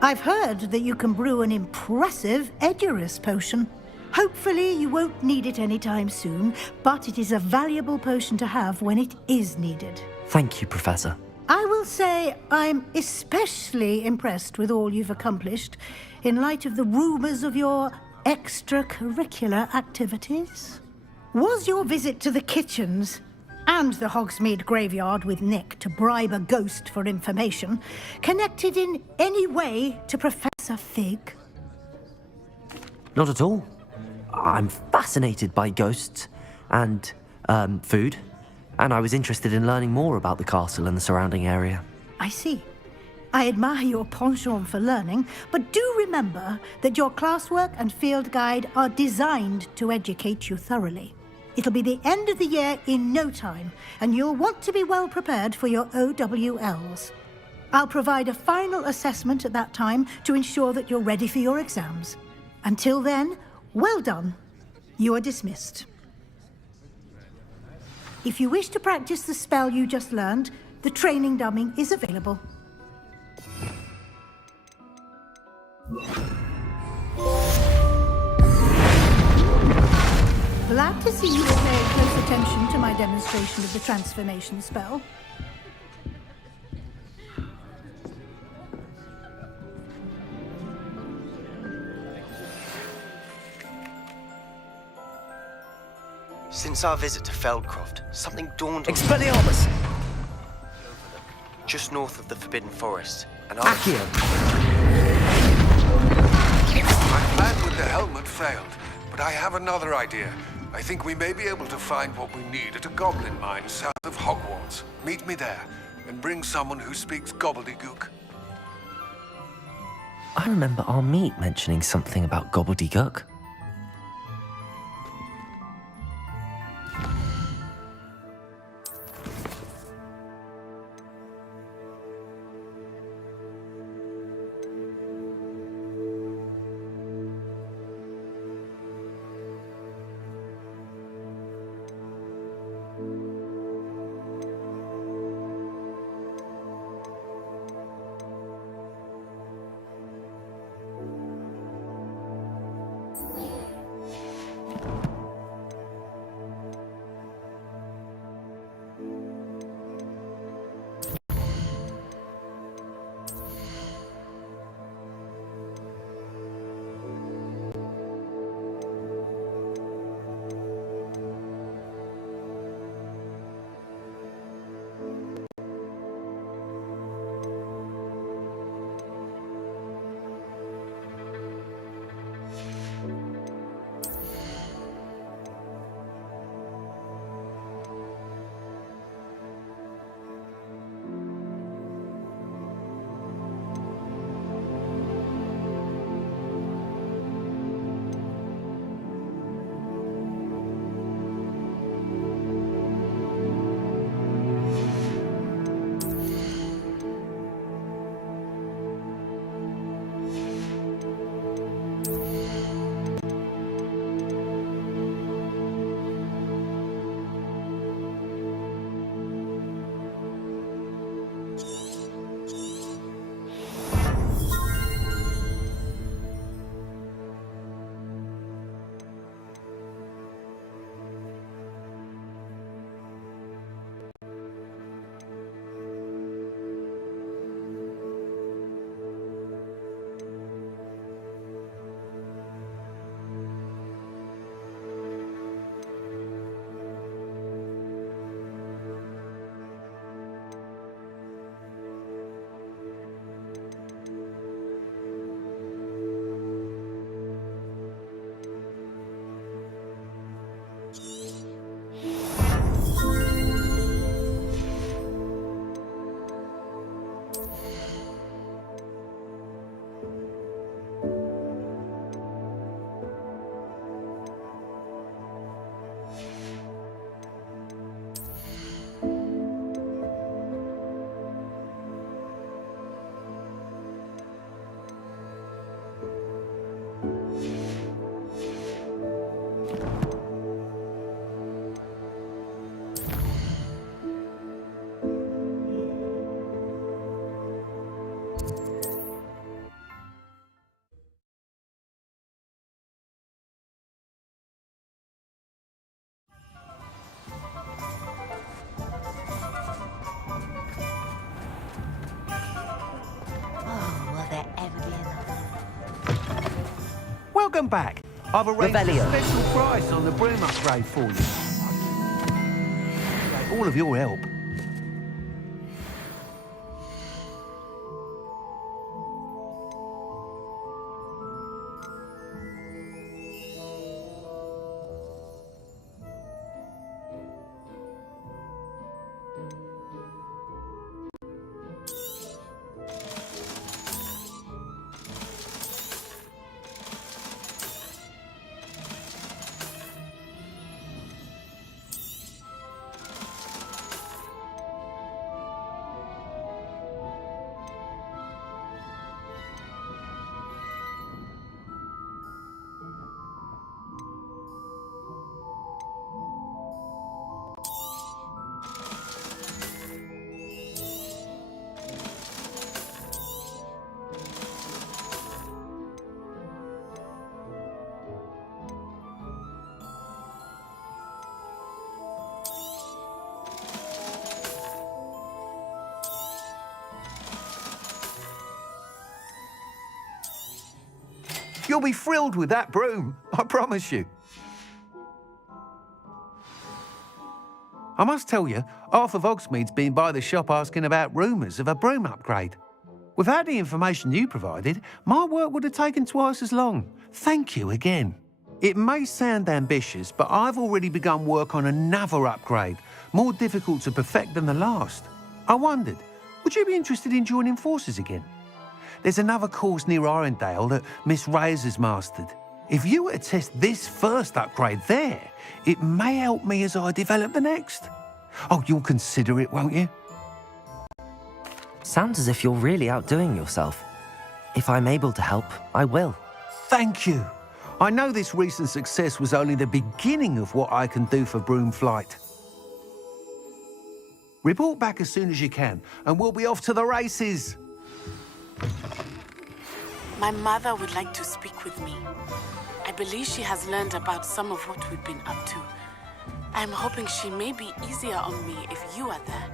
I've heard that you can brew an impressive Edurus potion. Hopefully, you won't need it anytime soon, but it is a valuable potion to have when it is needed. Thank you, Professor. I will say I'm especially impressed with all you've accomplished in light of the rumors of your extracurricular activities. Was your visit to the kitchens and the Hogsmeade graveyard with Nick to bribe a ghost for information connected in any way to Professor Fig? Not at all. I'm fascinated by ghosts and food, and I was interested in learning more about the castle and the surrounding area. I see. I admire your penchant for learning, but do remember that your classwork and field guide are designed to educate you thoroughly. It'll be the end of the year in no time, and you'll want to be well prepared for your OWLs. I'll provide a final assessment at that time to ensure that you're ready for your exams. Until then, well done. You are dismissed. If you wish to practice the spell you just learned, the training dummy is available. Glad to see you were paying close attention to my demonstration of the transformation spell. Since our visit to Feldcroft, something dawned on me. Expelliarmus! Just north of the Forbidden Forest. And Accio! My plan with the helmet failed, but I have another idea. I think we may be able to find what we need at a goblin mine south of Hogwarts. Meet me there, and bring someone who speaks Gobbledegook. I remember our meet mentioning something about Gobbledegook. Welcome back. I've arranged Revelio. a special price on the broom upgrade for you. All of your help. You'll be thrilled with that broom, I promise you. I must tell you, half of Hogsmeade's been by the shop asking about rumours of a broom upgrade. Without the information you provided, my work would have taken twice as long. Thank you again. It may sound ambitious, but I've already begun work on another upgrade, more difficult to perfect than the last. I wondered, would you be interested in joining forces again? There's another course near Arendelle that Miss Reyes has mastered. If you were to test this first upgrade there, it may help me as I develop the next. Oh, you'll consider it, won't you? Sounds as if you're really outdoing yourself. If I'm able to help, I will. Thank you. I know this recent success was only the beginning of what I can do for Broomflight. Report back as soon as you can, and we'll be off to the races. My mother would like to speak with me. I believe she has learned about some of what we've been up to. I'm hoping she may be easier on me if you are there.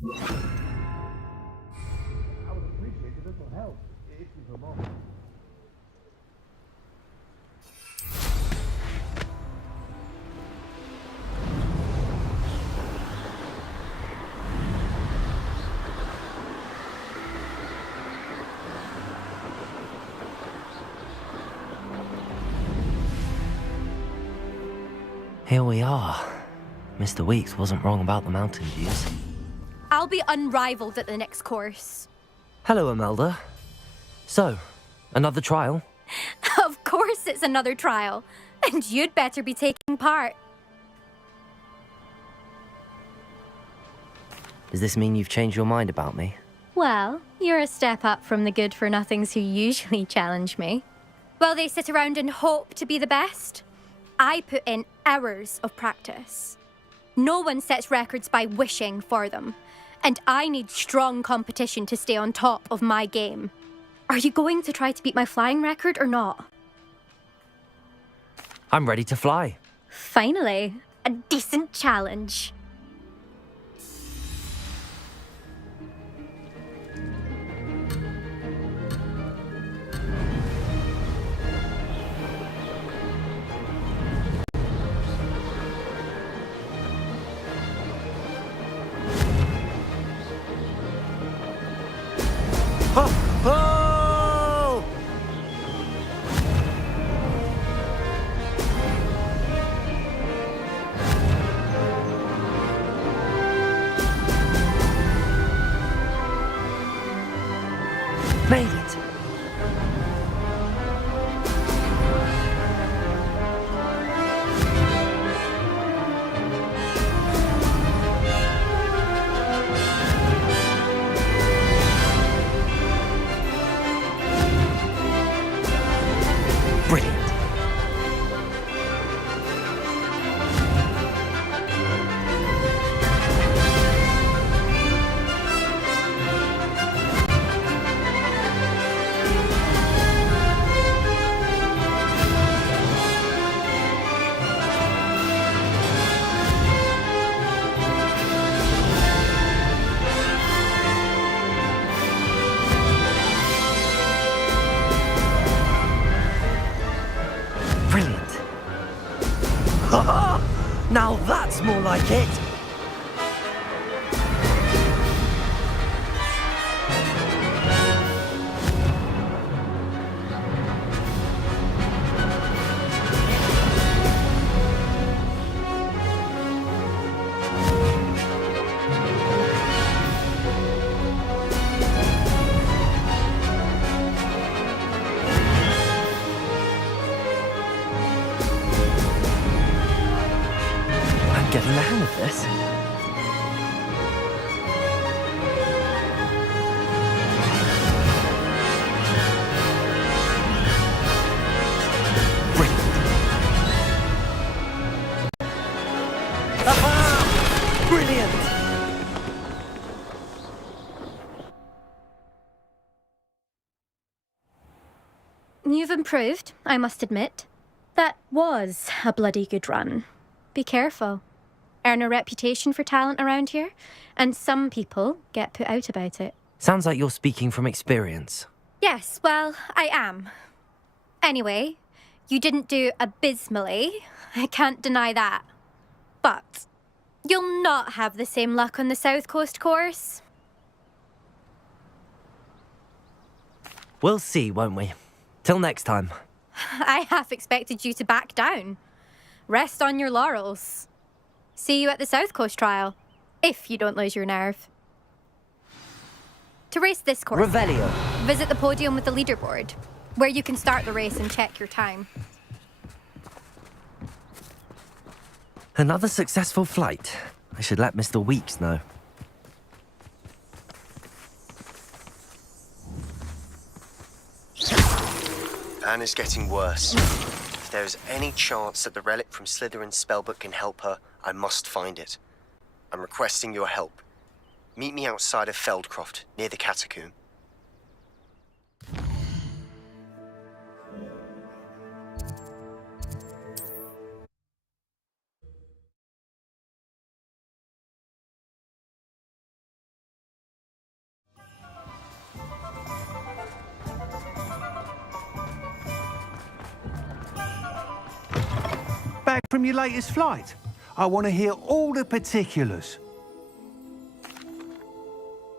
I would appreciate a little help if you were more. Here we are. Mr. Weeks wasn't wrong about the mountain views. I'll be unrivaled at the next course. Hello, Imelda. So, another trial? Of course it's another trial. And you'd better be taking part. Does this mean you've changed your mind about me? Well, you're a step up from the good-for-nothings who usually challenge me. While they sit around and hope to be the best, I put in hours of practice. No one sets records by wishing for them, and I need strong competition to stay on top of my game. Are you going to try to beat my flying record or not? I'm ready to fly. Finally, a decent challenge. Oh! Made it! Brilliant. Brilliant. Now that's more like it. Getting the hang of this. Brilliant. Aha! Brilliant! You've improved, I must admit. That was a bloody good run. Be careful. Earn a reputation for talent around here, and some people get put out about it. Sounds like you're speaking from experience. Yes, well, I am. Anyway, you didn't do abysmally. I can't deny that. But you'll not have the same luck on the South Coast course. We'll see, won't we? Till next time. I half expected you to back down. Rest on your laurels. See you at the South Coast trial, if you don't lose your nerve. To race this course, Revelio. Visit the podium with the leaderboard, where you can start the race and check your time. Another successful flight. I should let Mr. Weeks know. Anne is getting worse. If there is any chance that the relic from Slytherin's spellbook can help her, I must find it. I'm requesting your help. Meet me outside of Feldcroft, near the catacomb. Back from your latest flight? I want to hear all the particulars.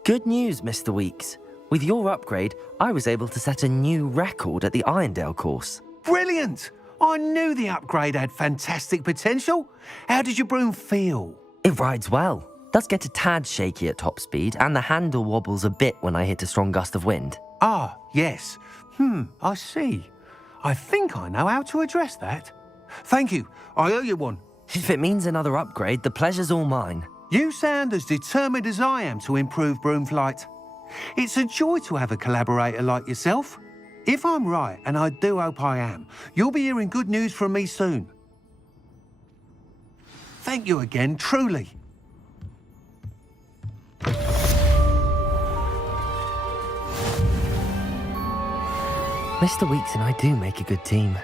Good news, Mr. Weeks. With your upgrade, I was able to set a new record at the Irondale course. Brilliant! I knew the upgrade had fantastic potential. How did your broom feel? It rides well. Does get a tad shaky at top speed, and the handle wobbles a bit when I hit a strong gust of wind. Ah, yes. I see. I think I know how to address that. Thank you. I owe you one. If it means another upgrade, the pleasure's all mine. You sound as determined as I am to improve broom flight. It's a joy to have a collaborator like yourself. If I'm right, and I do hope I am, you'll be hearing good news from me soon. Thank you again, truly. Mr. Weeks and I do make a good team.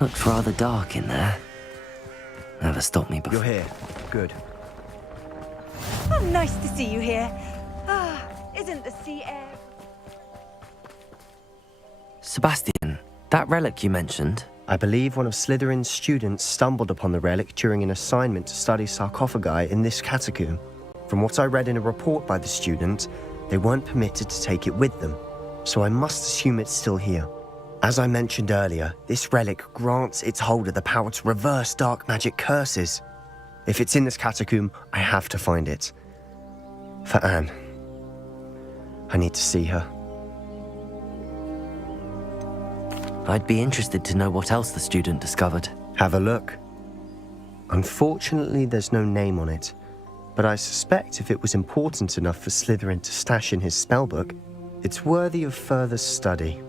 Looks rather dark in there. Never stopped me before. You're here. Good. Oh, nice to see you here. Ah, isn't the sea air... Sebastian, that relic you mentioned. I believe one of Slytherin's students stumbled upon the relic during an assignment to study sarcophagi in this catacomb. From what I read in a report by the student, they weren't permitted to take it with them, so I must assume it's still here. As I mentioned earlier, this relic grants its holder the power to reverse dark magic curses. If it's in this catacomb, I have to find it. For Anne. I need to see her. I'd be interested to know what else the student discovered. Have a look. Unfortunately, there's no name on it, but I suspect if it was important enough for Slytherin to stash in his spellbook, it's worthy of further study.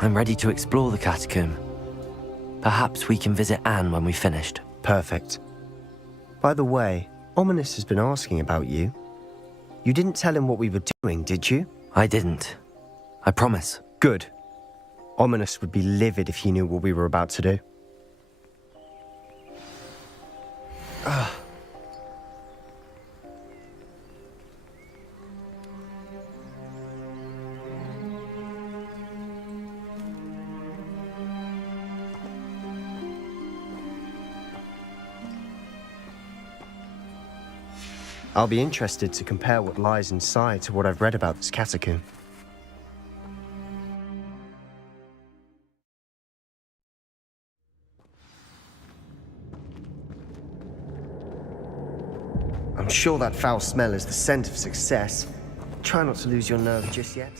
I'm ready to explore the catacomb. Perhaps we can visit Anne when we've finished. Perfect. By the way, Ominous has been asking about you. You didn't tell him what we were doing, did you? I didn't. I promise. Good. Ominous would be livid if he knew what we were about to do. I'll be interested to compare what lies inside to what I've read about this catacomb. I'm sure that foul smell is the scent of success. Try not to lose your nerve just yet.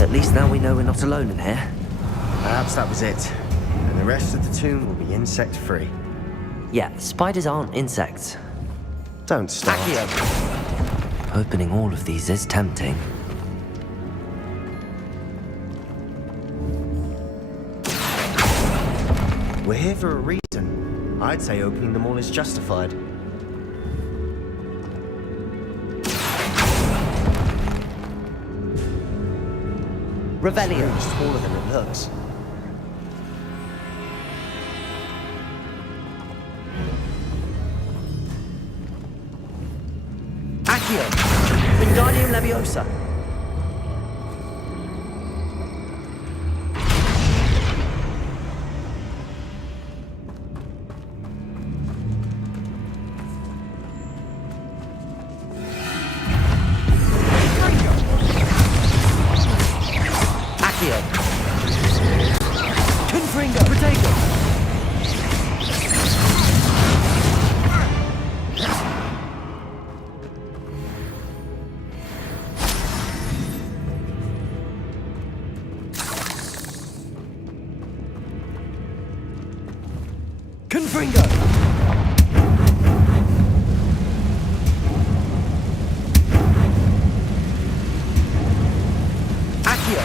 At least now we know we're not alone in here. Perhaps that was it. And the rest of the tomb will be insect-free. Yeah, spiders aren't insects. Don't start. Accio! Opening all of these is tempting. We're here for a reason. I'd say opening them all is justified. Revelio. It's smaller than it looks. Accio! Wingardium Leviosa! Confringo! Accio!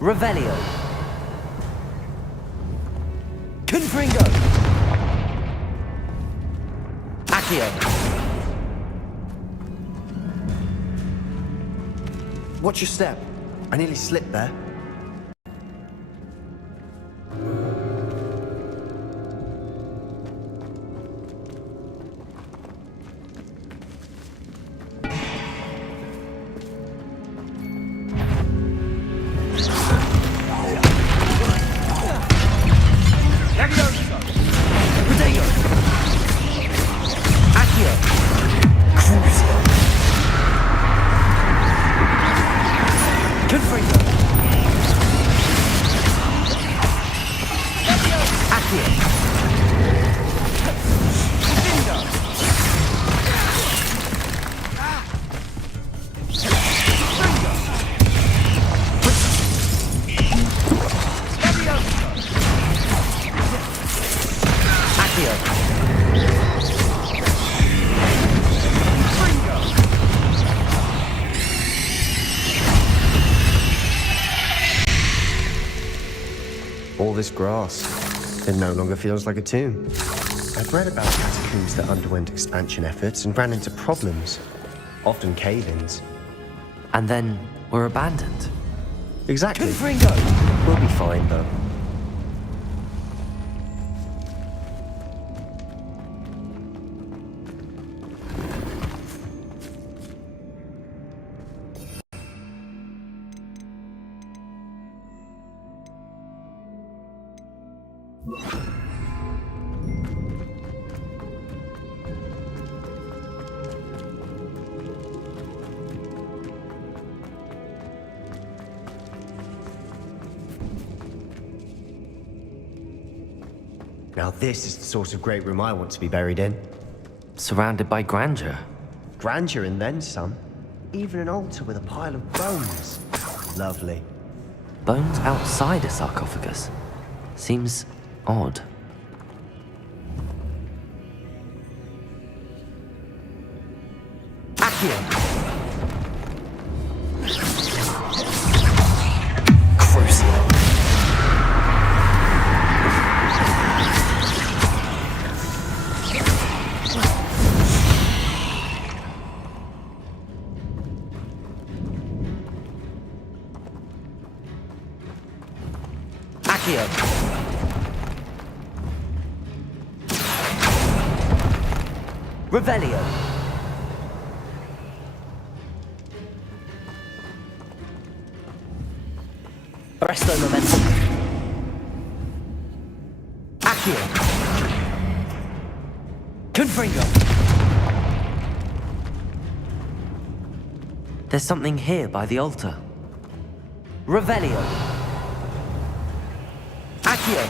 Revelio! Confringo! Accio! Watch your step. I nearly slipped there. All this grass, it no longer feels like a tomb. I've read about catacombs that underwent expansion efforts and ran into problems, often cave-ins. And then were abandoned. Exactly. We'll be fine, though. Now this is the sort of great room I want to be buried in. Surrounded by grandeur. Grandeur and then some. Even an altar with a pile of bones. Lovely. Bones outside a sarcophagus. Seems odd. Accio! Revelio. Presto momentum. Accio. Confringo. There's something here by the altar. Revelio. Accio.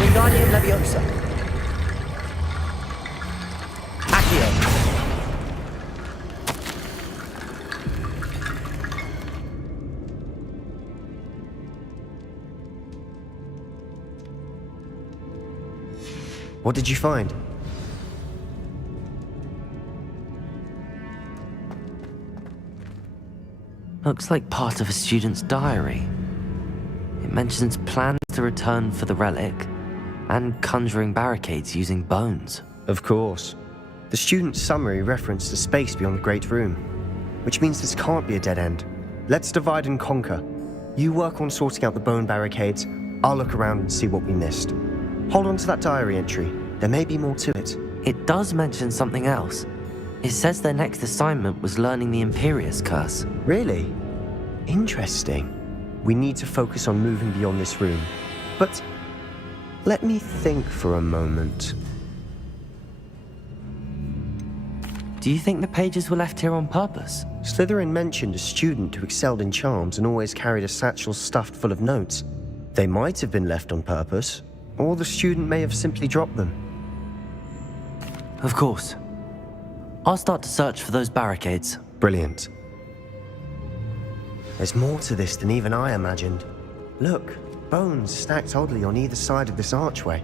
Wingardium Leviosa. Accio. What did you find? Looks like part of a student's diary. It mentions plans to return for the relic and conjuring barricades using bones. Of course. The student's summary referenced a space beyond the Great Room, which means this can't be a dead end. Let's divide and conquer. You work on sorting out the bone barricades, I'll look around and see what we missed. Hold on to that diary entry. There may be more to it. It does mention something else. It says their next assignment was learning the Imperius Curse. Really? Interesting. We need to focus on moving beyond this room. But let me think for a moment. Do you think the pages were left here on purpose? Slytherin mentioned a student who excelled in charms and always carried a satchel stuffed full of notes. They might have been left on purpose, or the student may have simply dropped them. Of course. I'll start to search for those barricades. Brilliant. There's more to this than even I imagined. Look, bones stacked oddly on either side of this archway.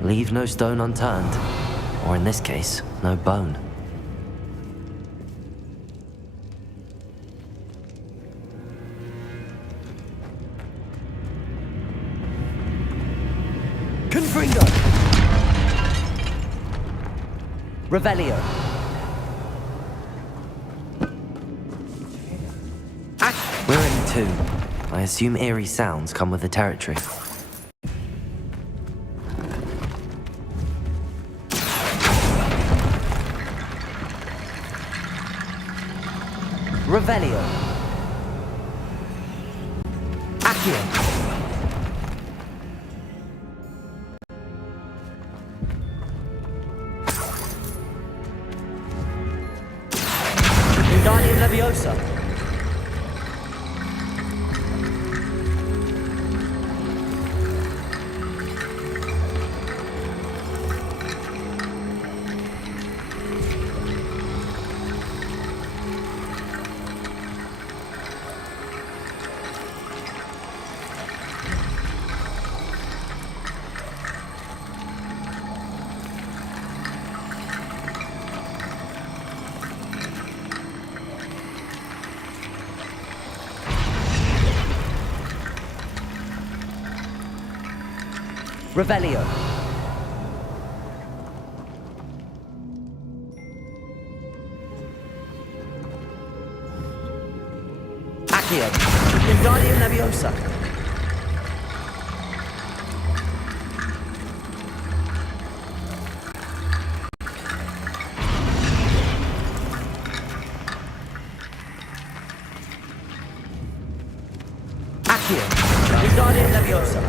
Leave no stone unturned. Or in this case, no bone. Revelio. We're in the tomb. I assume eerie sounds come with the territory. Revelio. Accio. Wingardium Leviosa. Revelio. Accio. Wingardium Leviosa. Accio. Wingardium Leviosa.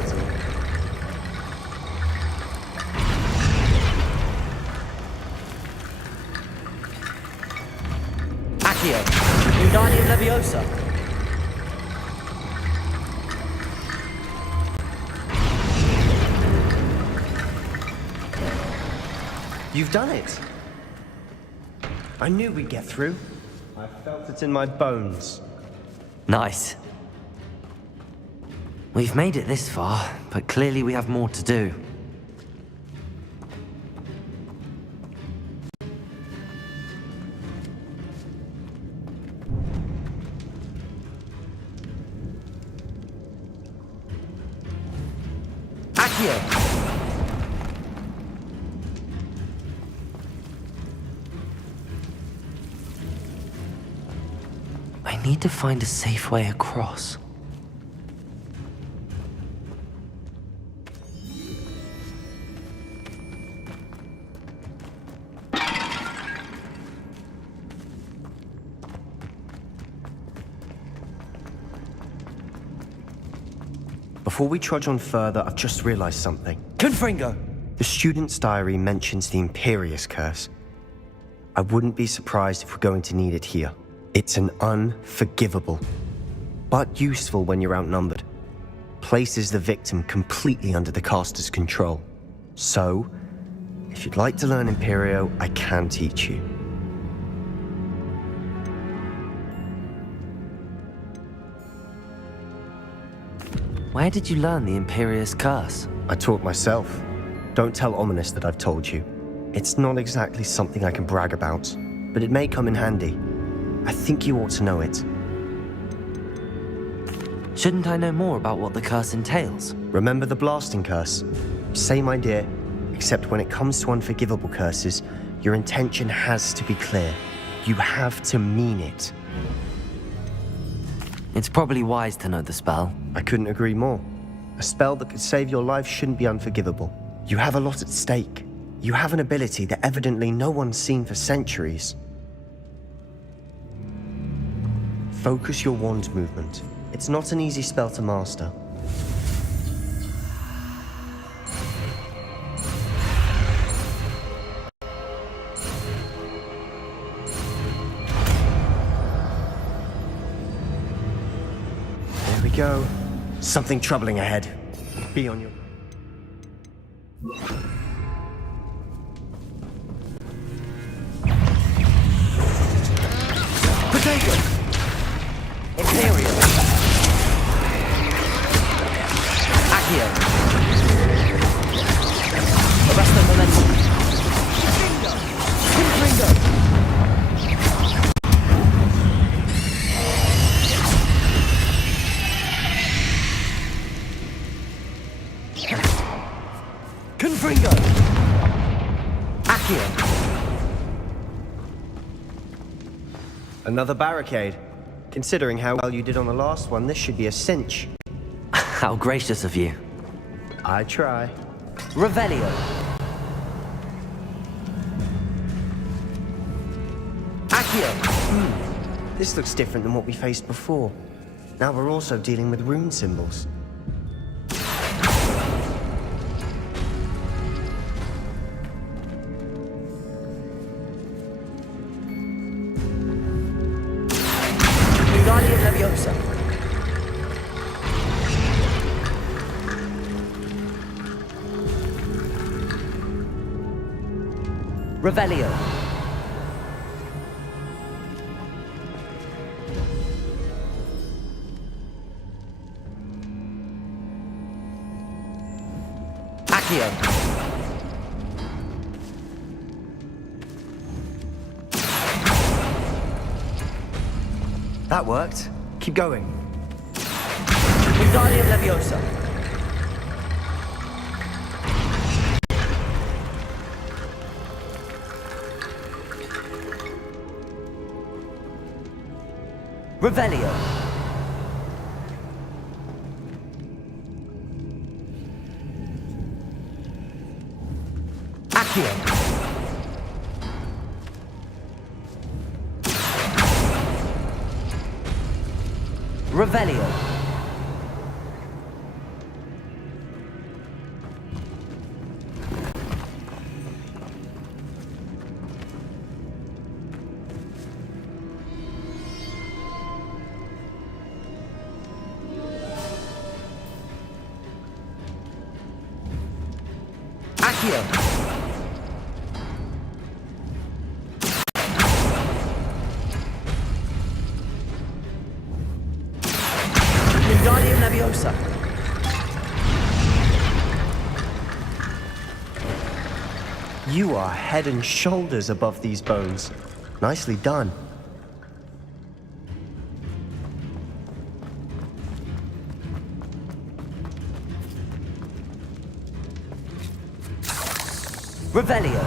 Wingardium Leviosa. You've done it. I knew we'd get through. I felt it in my bones. Nice. We've made it this far, but clearly we have more to do. I need to find a safe way across. Before we trudge on further, I've just realized something. Confringo! The student's diary mentions the Imperious Curse. I wouldn't be surprised if we're going to need it here. It's an unforgivable, but useful when you're outnumbered. Places the victim completely under the caster's control. So, if you'd like to learn Imperio, I can teach you. Where did you learn the Imperious Curse? I taught myself. Don't tell Ominous that I've told you. It's not exactly something I can brag about, but it may come in handy. I think you ought to know it. Shouldn't I know more about what the curse entails? Remember the blasting curse? Same idea, except when it comes to unforgivable curses, your intention has to be clear. You have to mean it. It's probably wise to know the spell. I couldn't agree more. A spell that could save your life shouldn't be unforgivable. You have a lot at stake. You have an ability that evidently no one's seen for centuries. Focus your wand movement. It's not an easy spell to master. There we go. Something troubling ahead. Be on your... Potato! Imperial! Accio! Arrest the momentum! Confringo! Confringo! Accio! Another barricade. Considering how well you did on the last one, this should be a cinch. How gracious of you. I try. Revelio. Accio. This looks different than what we faced before. Now we're also dealing with rune symbols. Wingardium Leviosa. Revelio. Accio. That worked. Keep going. Wingardium Leviosa. Revelio. Accio. Revelio. Accio. Wingardium Leviosa. You are head and shoulders above these bones. Nicely done. Revelio.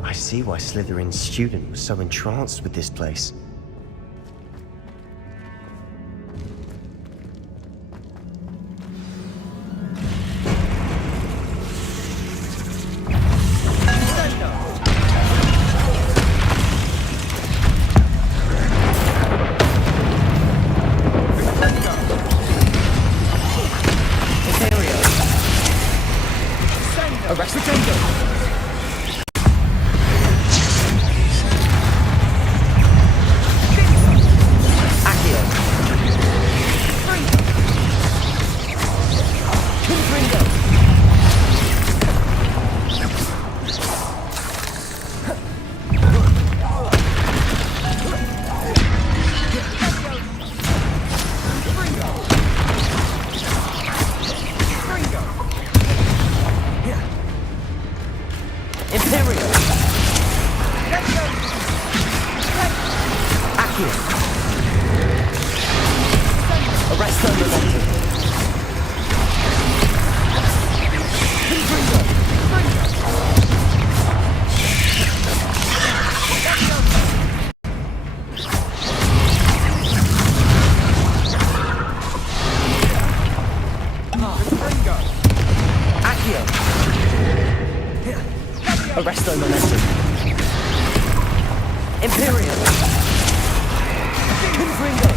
I see why Slytherin's student was so entranced with this place. Arresto momentum. Imperial. Confringo.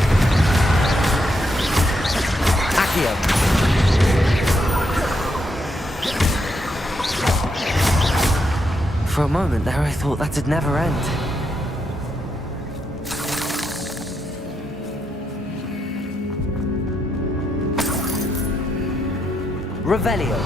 Accio. For a moment there, I thought that'd never end. Revelio.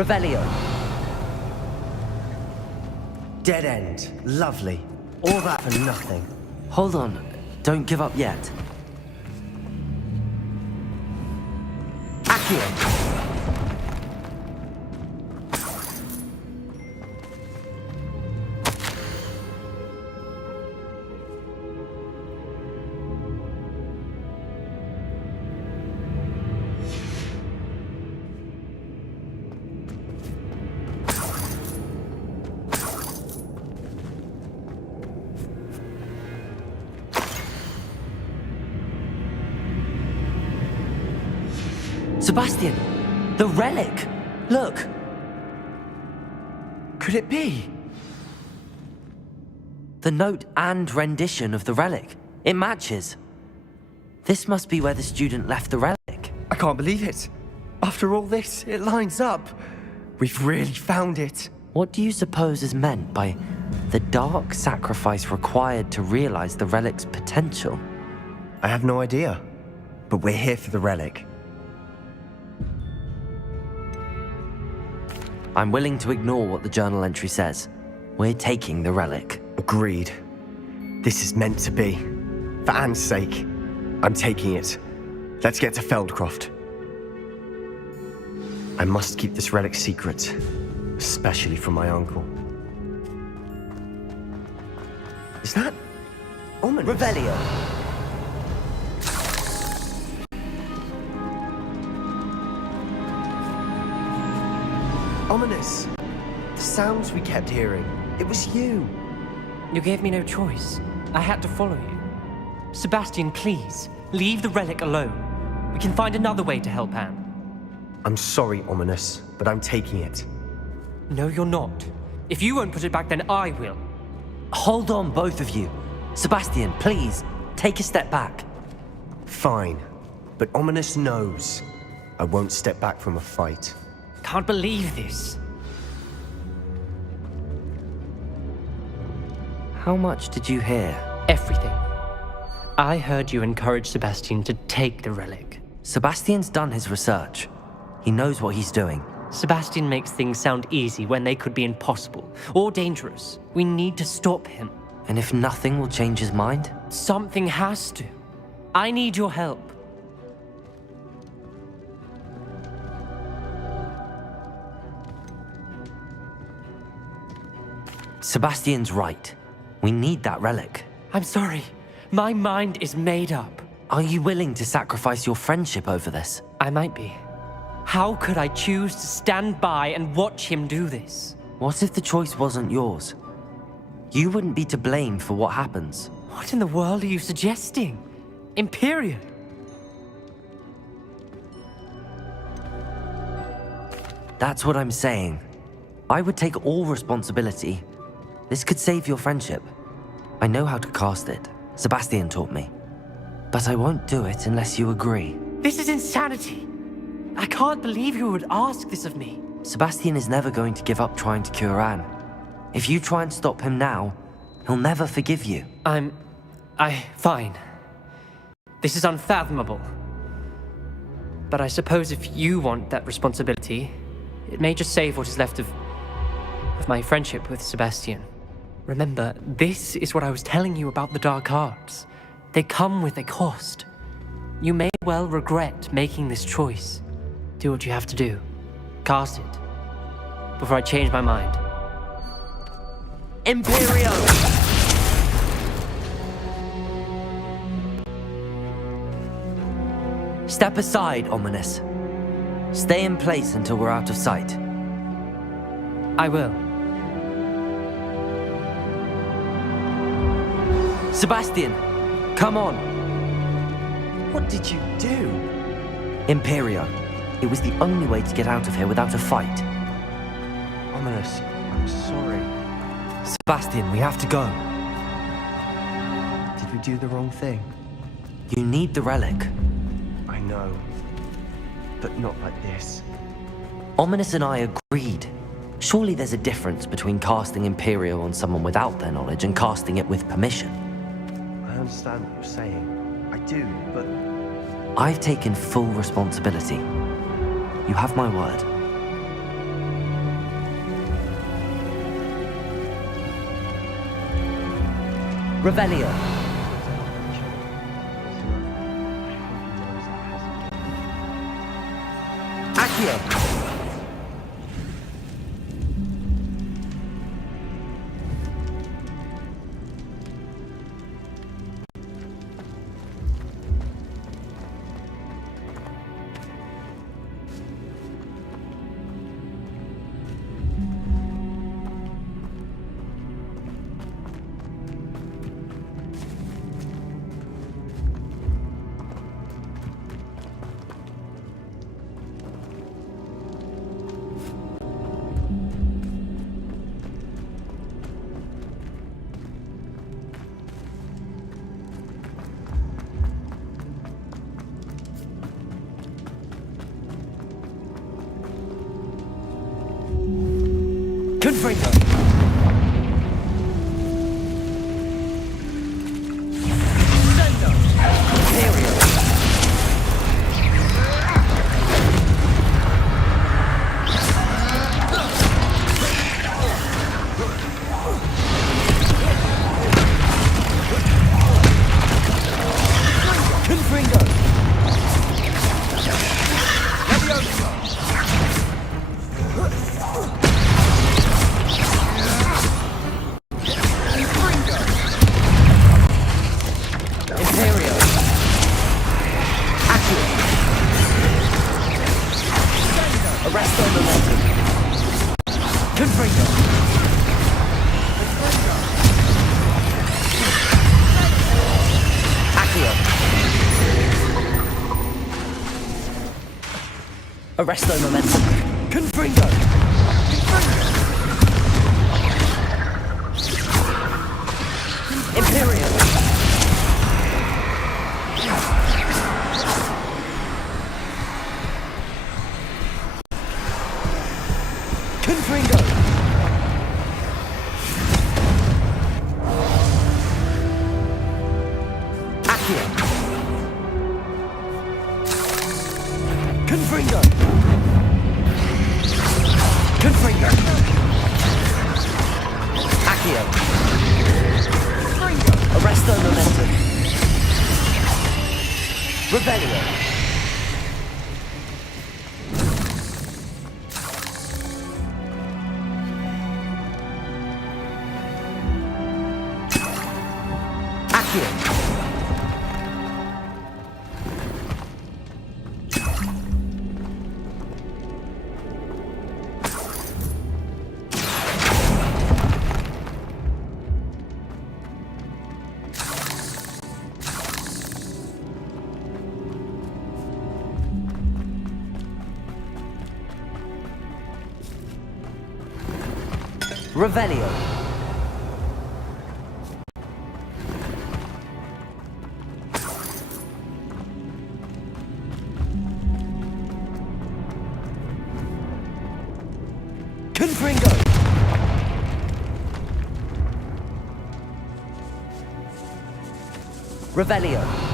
Revelio. Dead end. Lovely. All that for nothing. Hold on. Don't give up yet. Accio. Sebastian! The relic! Look! Could it be? The note and rendition of the relic. It matches. This must be where the student left the relic. I can't believe it. After all this, it lines up. We've really found it. What do you suppose is meant by the dark sacrifice required to realize the relic's potential? I have no idea. But we're here for the relic. I'm willing to ignore what the journal entry says. We're taking the relic. Agreed. This is meant to be. For Anne's sake, I'm taking it. Let's get to Feldcroft. I must keep this relic secret, especially from my uncle. Is that ominous? Revelio. Ominous. The sounds we kept hearing. It was you. You gave me no choice. I had to follow you. Sebastian, please, leave the relic alone. We can find another way to help Anne. I'm sorry, Ominous, but I'm taking it. No, you're not. If you won't put it back, then I will. Hold on, both of you. Sebastian, please, take a step back. Fine. But Ominous knows I won't step back from a fight. Can't believe this. How much did you hear? Everything. I heard you encourage Sebastian to take the relic. Sebastian's done his research. He knows what he's doing. Sebastian makes things sound easy when they could be impossible or dangerous. We need to stop him. And if nothing will change his mind? Something has to. I need your help. Sebastian's right. We need that relic. I'm sorry. My mind is made up. Are you willing to sacrifice your friendship over this? I might be. How could I choose to stand by and watch him do this? What if the choice wasn't yours? You wouldn't be to blame for what happens. What in the world are you suggesting? Imperial? That's what I'm saying. I would take all responsibility. This could save your friendship. I know how to cast it. Sebastian taught me. But I won't do it unless you agree. This is insanity. I can't believe you would ask this of me. Sebastian is never going to give up trying to cure Anne. If you try and stop him now, he'll never forgive you. Fine. This is unfathomable. But I suppose if you want that responsibility, it may just save what is left of my friendship with Sebastian. Remember, this is what I was telling you about the dark arts. They come with a cost. You may well regret making this choice. Do what you have to do. Cast it. Before I change my mind. Imperial! Step aside, Ominous. Stay in place until we're out of sight. I will. Sebastian, come on. What did you do? Imperio. It was the only way to get out of here without a fight. Ominous, I'm sorry. Sebastian, we have to go. Did we do the wrong thing? You need the relic. I know. But not like this. Ominous and I agreed. Surely there's a difference between casting Imperio on someone without their knowledge and casting it with permission. I understand what you're saying. I do, but... I've taken full responsibility. You have my word. Revelio. Accio. Confringo. Arresto momentum. Confringo! Imperial! Confringo! Accio! Confringo! Confringo! Accio! Arresto momentum. Revelio! Accio! Revelio. Confringo. Revelio.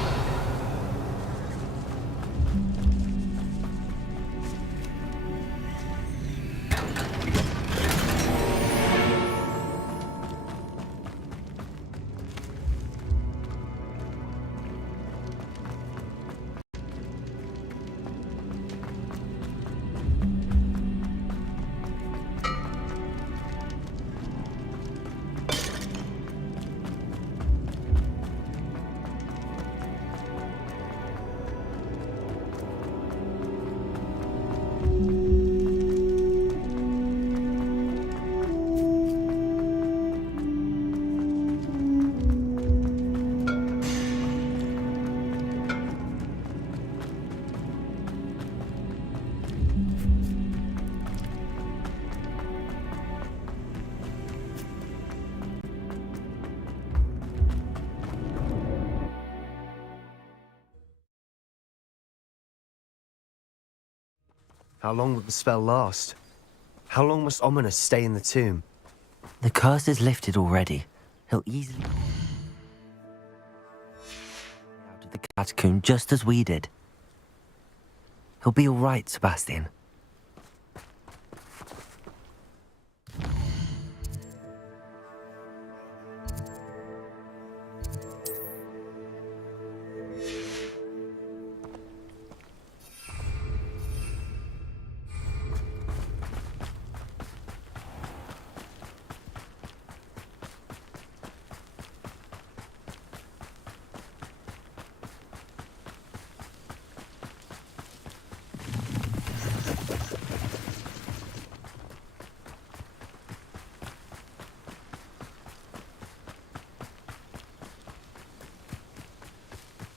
How long will the spell last? How long must Ominous stay in the tomb? The curse is lifted already. He'll easily out of the catacomb just as we did. He'll be all right, Sebastian.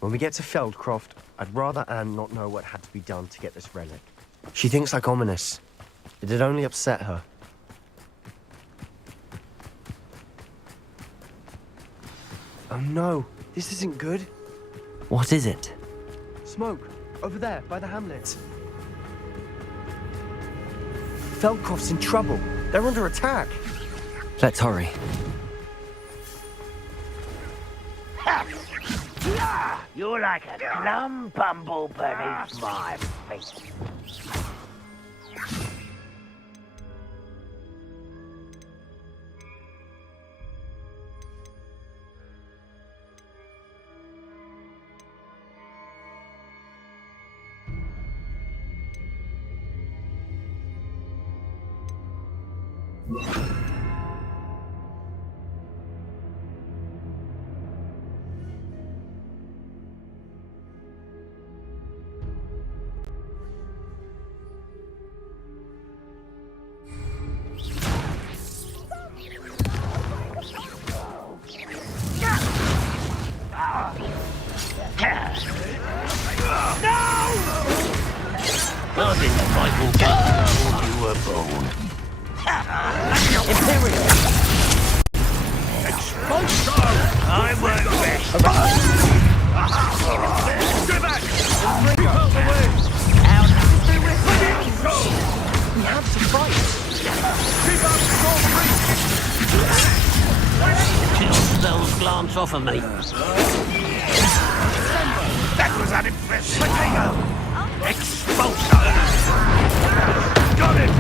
When we get to Feldcroft, I'd rather Anne not know what had to be done to get this relic. She thinks like ominous. It'd only upset her. Oh no, this isn't good. What is it? Smoke, over there, by the hamlet. Feldcroft's in trouble. They're under attack. Let's hurry. You're like a plum bumble beneath my feet. Glance off of me. That was unimpressive. Potato! Expulsor! Got it!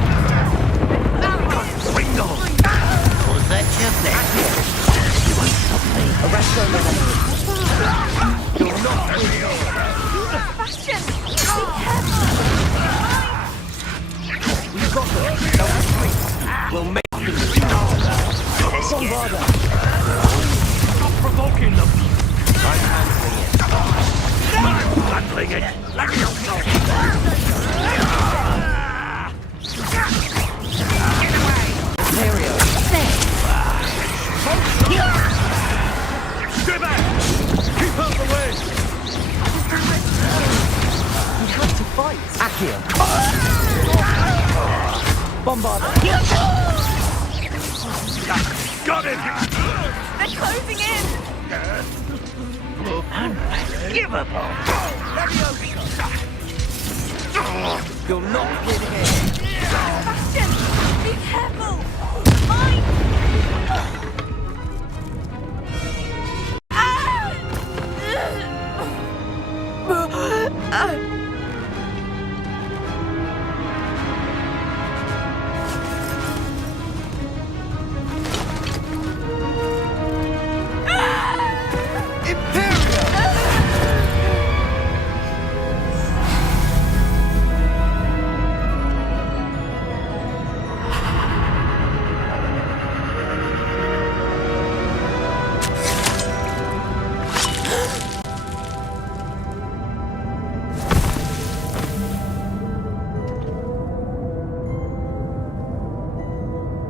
Ringo! Was that your best? You won't stop me. Arrest her, You're not very old. Sebastian! We've got them. We'll make Bombarder! Stop provoking them! I'm handling it. Let me go. Get away! Ontario! Stay back! Keep out the way! We have to fight! Accio! Bombarder! Got it! They're closing in! Unforgivable! You're not winning it! Sebastian! Be careful! Mine!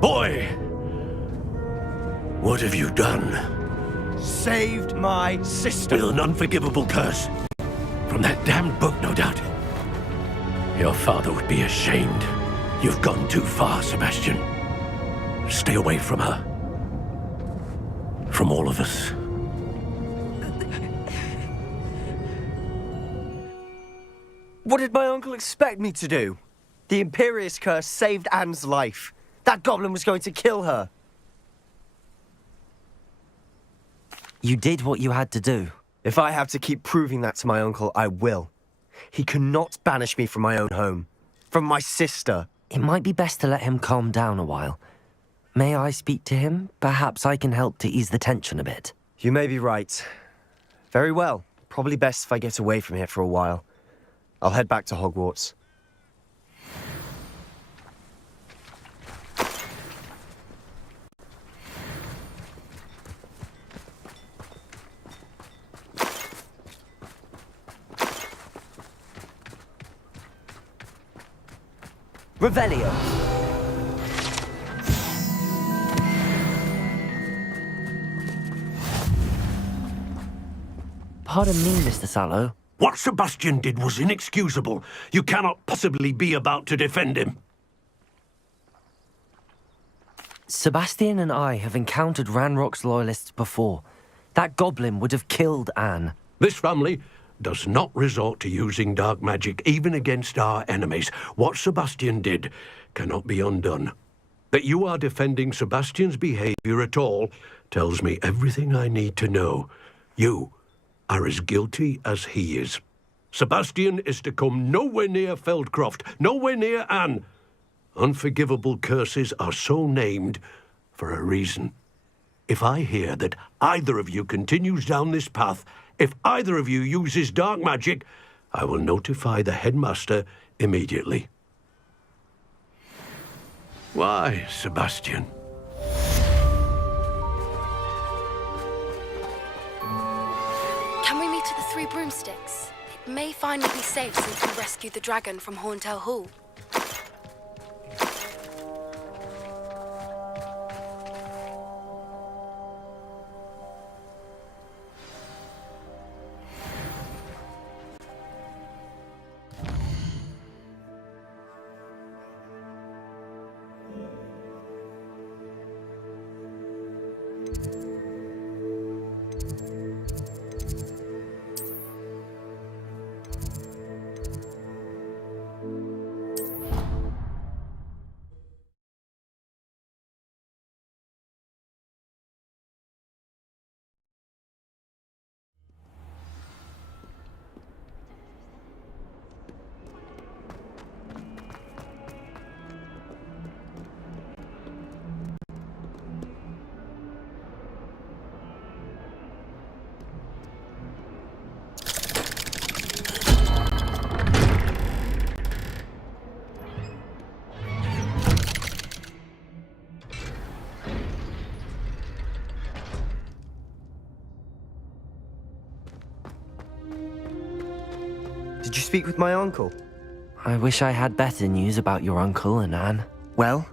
Boy! What have you done? Saved my sister! With an unforgivable curse. From that damned book, no doubt. Your father would be ashamed. You've gone too far, Sebastian. Stay away from her. From all of us. What did my uncle expect me to do? The Imperious curse saved Anne's life. That goblin was going to kill her. You did what you had to do. If I have to keep proving that to my uncle, I will. He cannot banish me from my own home. From my sister. It might be best to let him calm down a while. May I speak to him? Perhaps I can help to ease the tension a bit. You may be right. Very well. Probably best if I get away from here for a while. I'll head back to Hogwarts. Revelio. Pardon me, Mr. Sallow. What Sebastian did was inexcusable. You cannot possibly be about to defend him. Sebastian and I have encountered Ranrock's loyalists before. That goblin would have killed Anne. This family does not resort to using dark magic even against our enemies. What Sebastian did cannot be undone. That you are defending Sebastian's behavior at all tells me everything I need to know. You are as guilty as he is. Sebastian is to come nowhere near Feldcroft, nowhere near Anne. Unforgivable curses are so named for a reason. If I hear that either of you continues down this path, if either of you uses dark magic, I will notify the headmaster immediately. Why, Sebastian? Can we meet at the Three Broomsticks? It may finally be safe since we rescued the dragon from Horntail Hall. Did you speak with my uncle? I wish I had better news about your uncle and Anne. Well,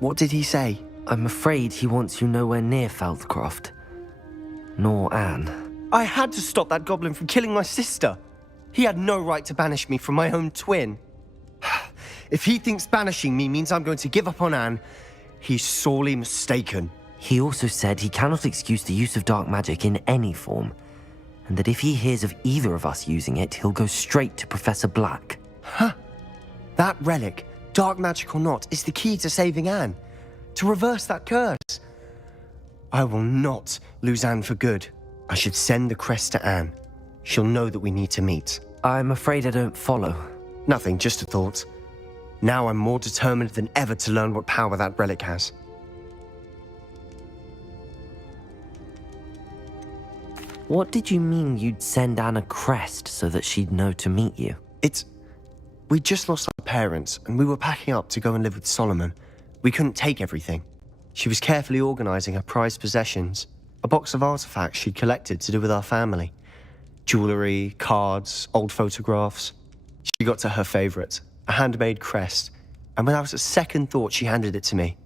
what did he say? I'm afraid he wants you nowhere near Feldcroft. Nor Anne. I had to stop that goblin from killing my sister. He had no right to banish me from my own twin. If he thinks banishing me means I'm going to give up on Anne, he's sorely mistaken. He also said he cannot excuse the use of dark magic in any form, and that if he hears of either of us using it, he'll go straight to Professor Black. Huh. That relic, dark magic or not, is the key to saving Anne. To reverse that curse. I will not lose Anne for good. I should send the crest to Anne. She'll know that we need to meet. I'm afraid I don't follow. Nothing, just a thought. Now I'm more determined than ever to learn what power that relic has. What did you mean you'd send Anne a crest so that she'd know to meet you? We just lost our parents, and we were packing up to go and live with Solomon. We couldn't take everything. She was carefully organizing her prized possessions, a box of artifacts she'd collected to do with our family. Jewelry, cards, old photographs. She got to her favorite, a handmade crest, and without a second thought she handed it to me.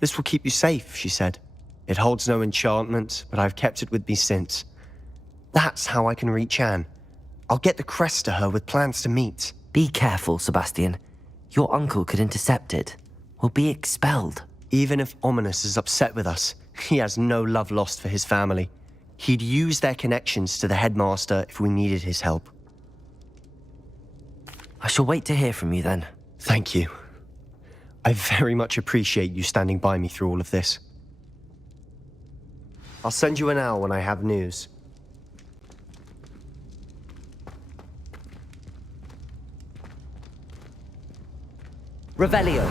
This will keep you safe, she said. It holds no enchantment, but I've kept it with me since. That's how I can reach Anne. I'll get the crest to her with plans to meet. Be careful, Sebastian. Your uncle could intercept it. We'll be expelled. Even if Ominous is upset with us, he has no love lost for his family. He'd use their connections to the headmaster if we needed his help. I shall wait to hear from you then. Thank you. I very much appreciate you standing by me through all of this. I'll send you an owl when I have news. Revelio.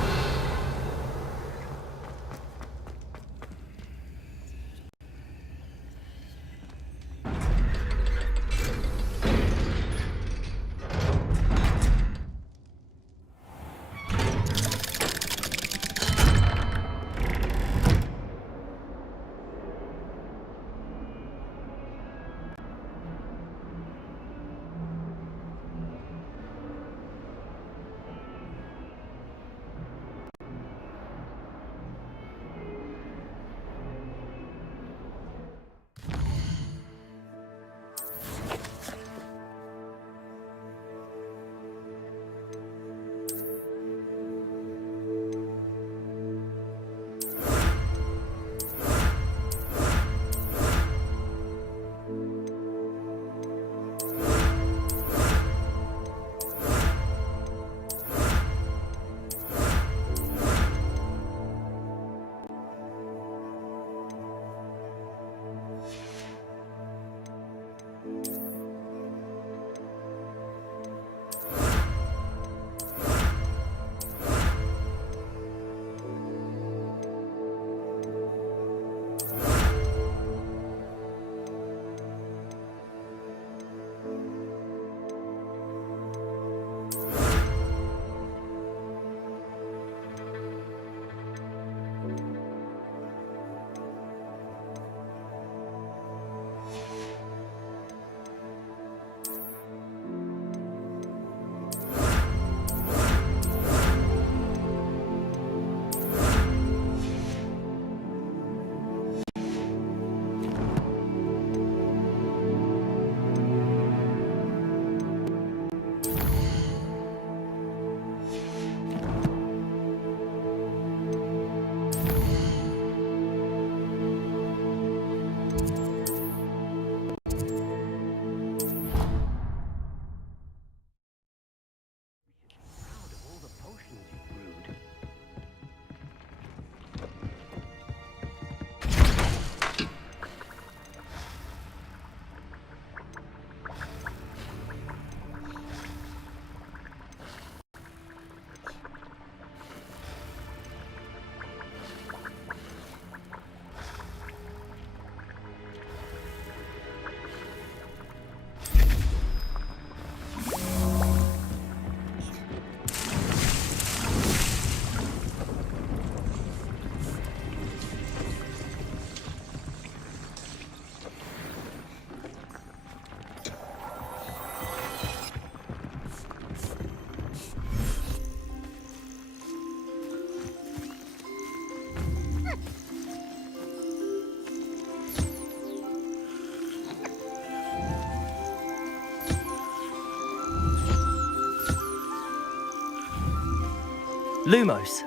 Lumos.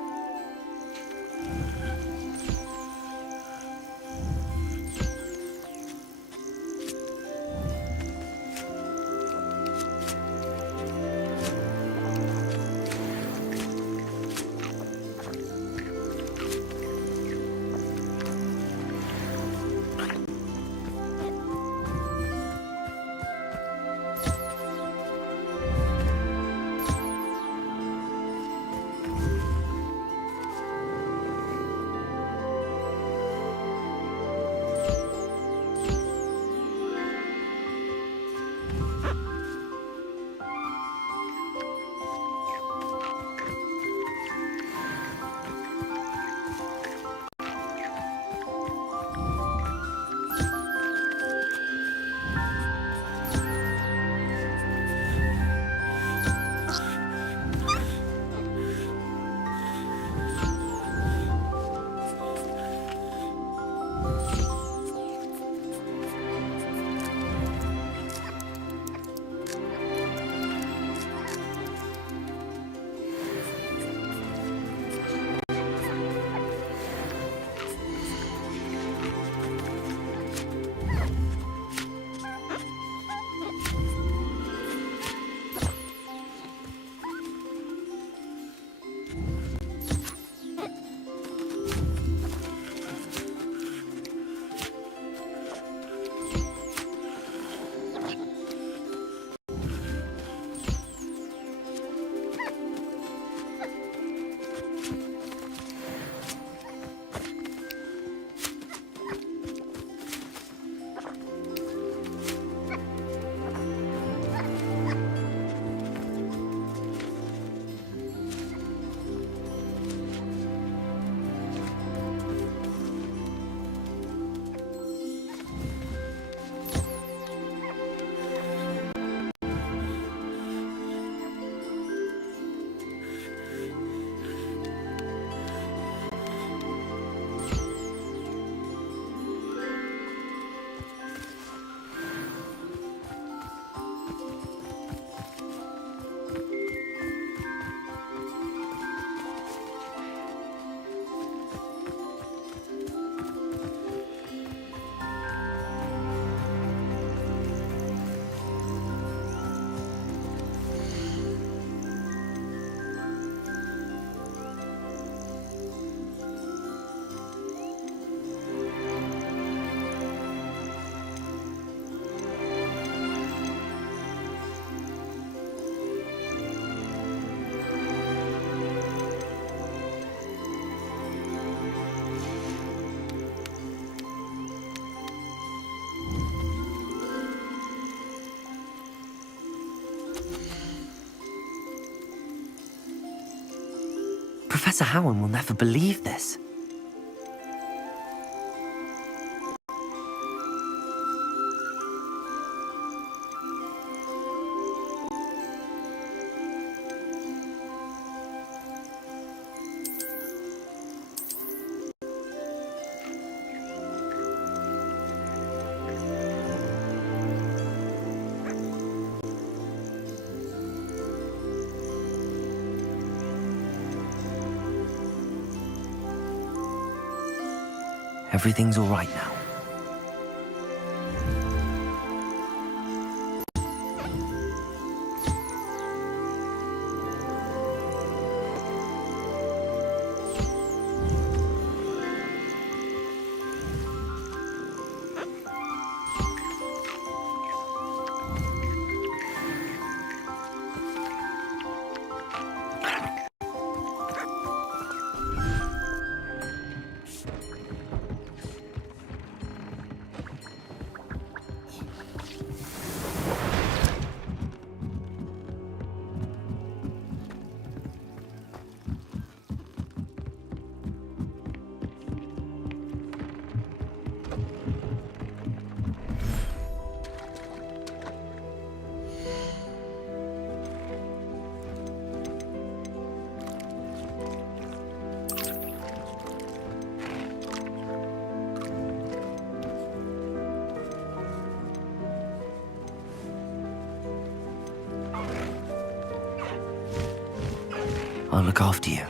Professor Howard will never believe this. Everything's all right now. I'll look after you.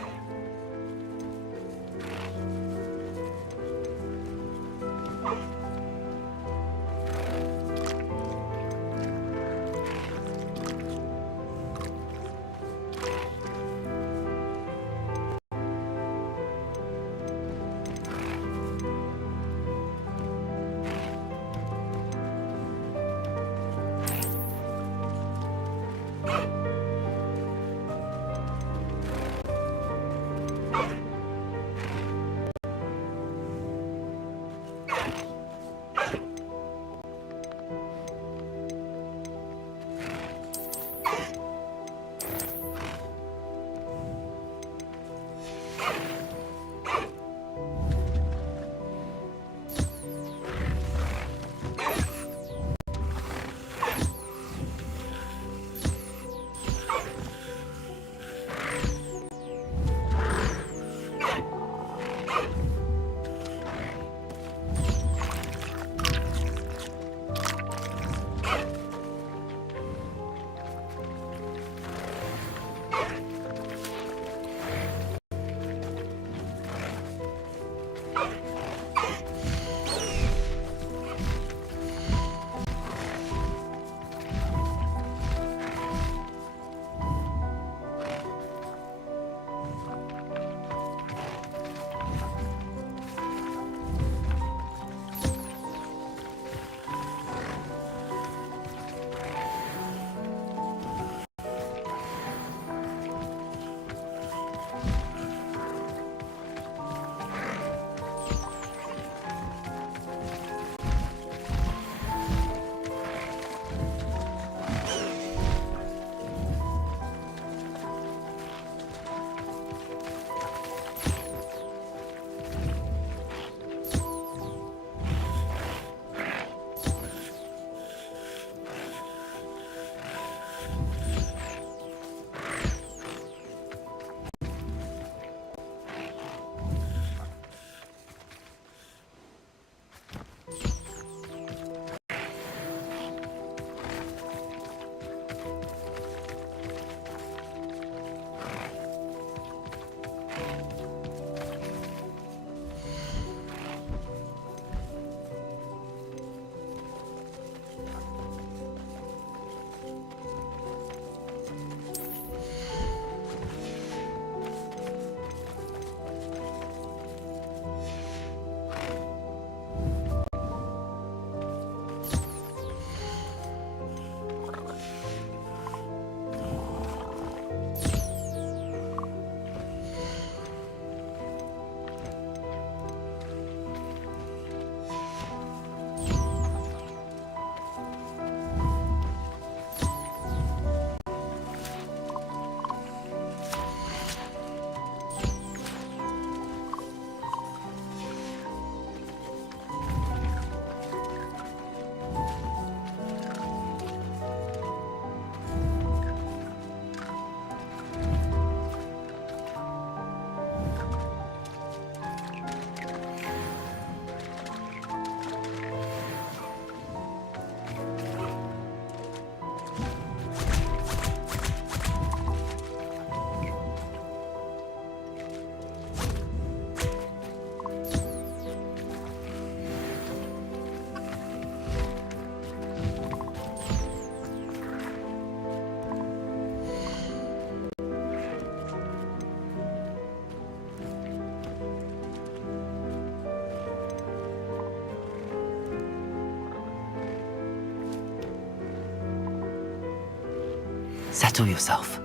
Settle yourself.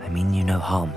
I mean you no harm.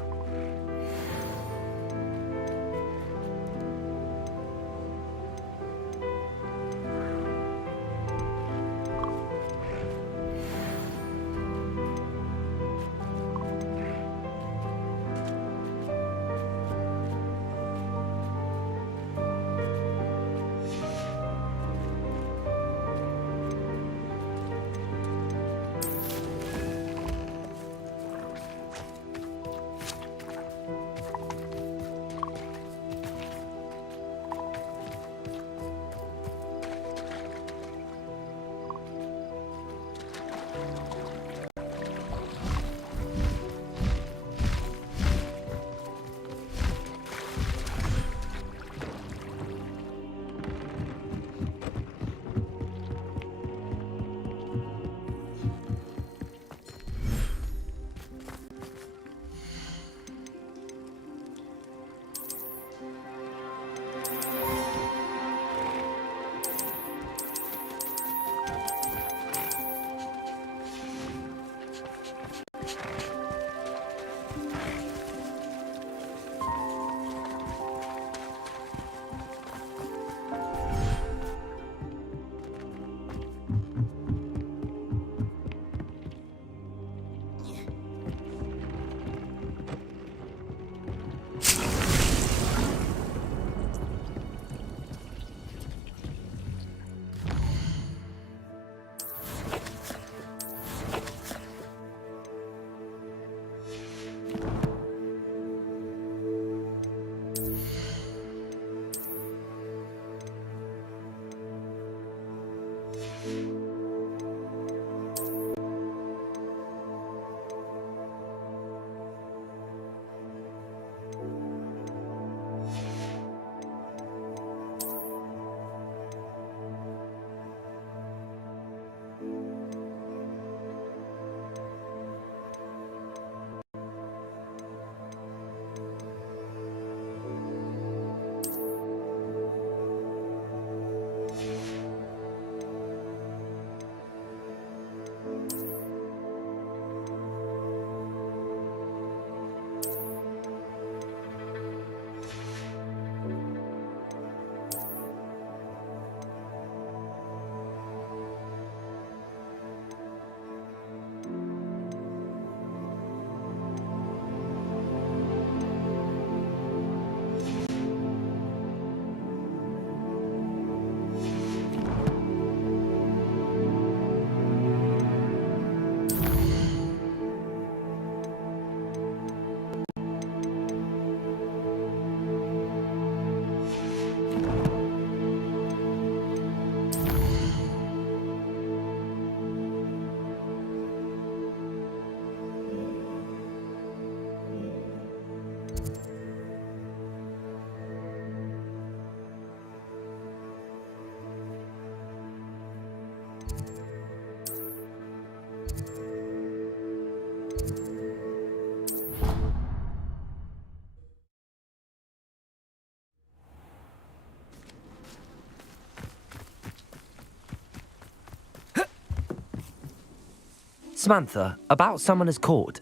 Samantha, about Summoner's Court.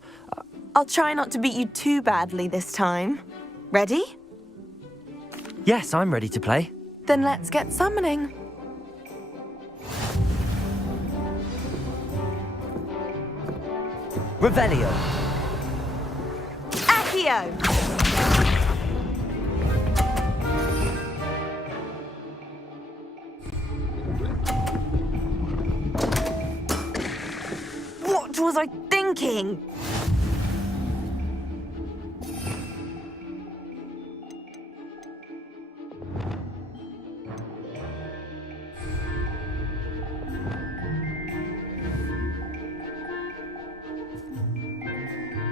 I'll try not to beat you too badly this time. Ready? Yes, I'm ready to play. Then let's get summoning. Revelio. Accio! What was I thinking?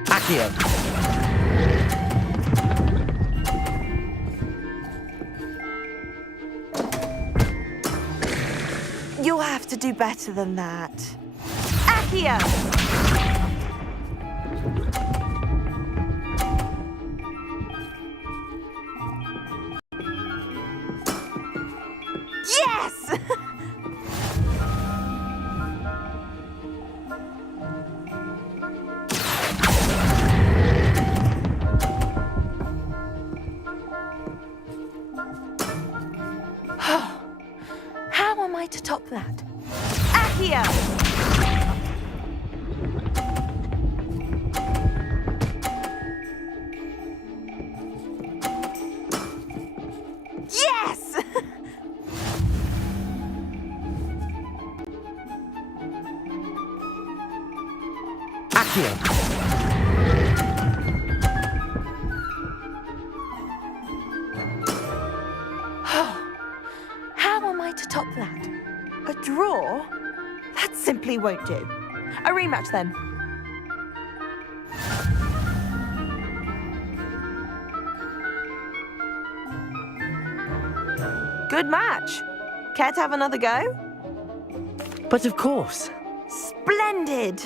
Accio. You'll have to do better than that. Accio! Yes! How am I to top that? Accio! Yes! Accio. How am I to top that? A draw? That simply won't do. A rematch then. Good match. Care to have another go? But of course. Splendid!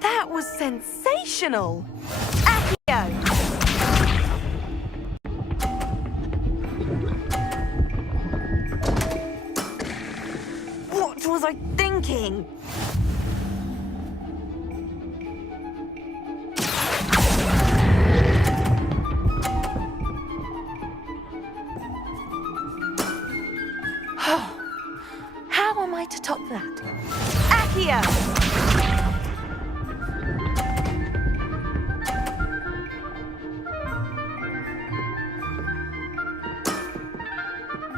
That was sensational! Accio! What was I thinking? How am I to top that? Accio!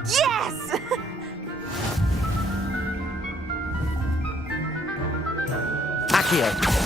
Yes! Accio.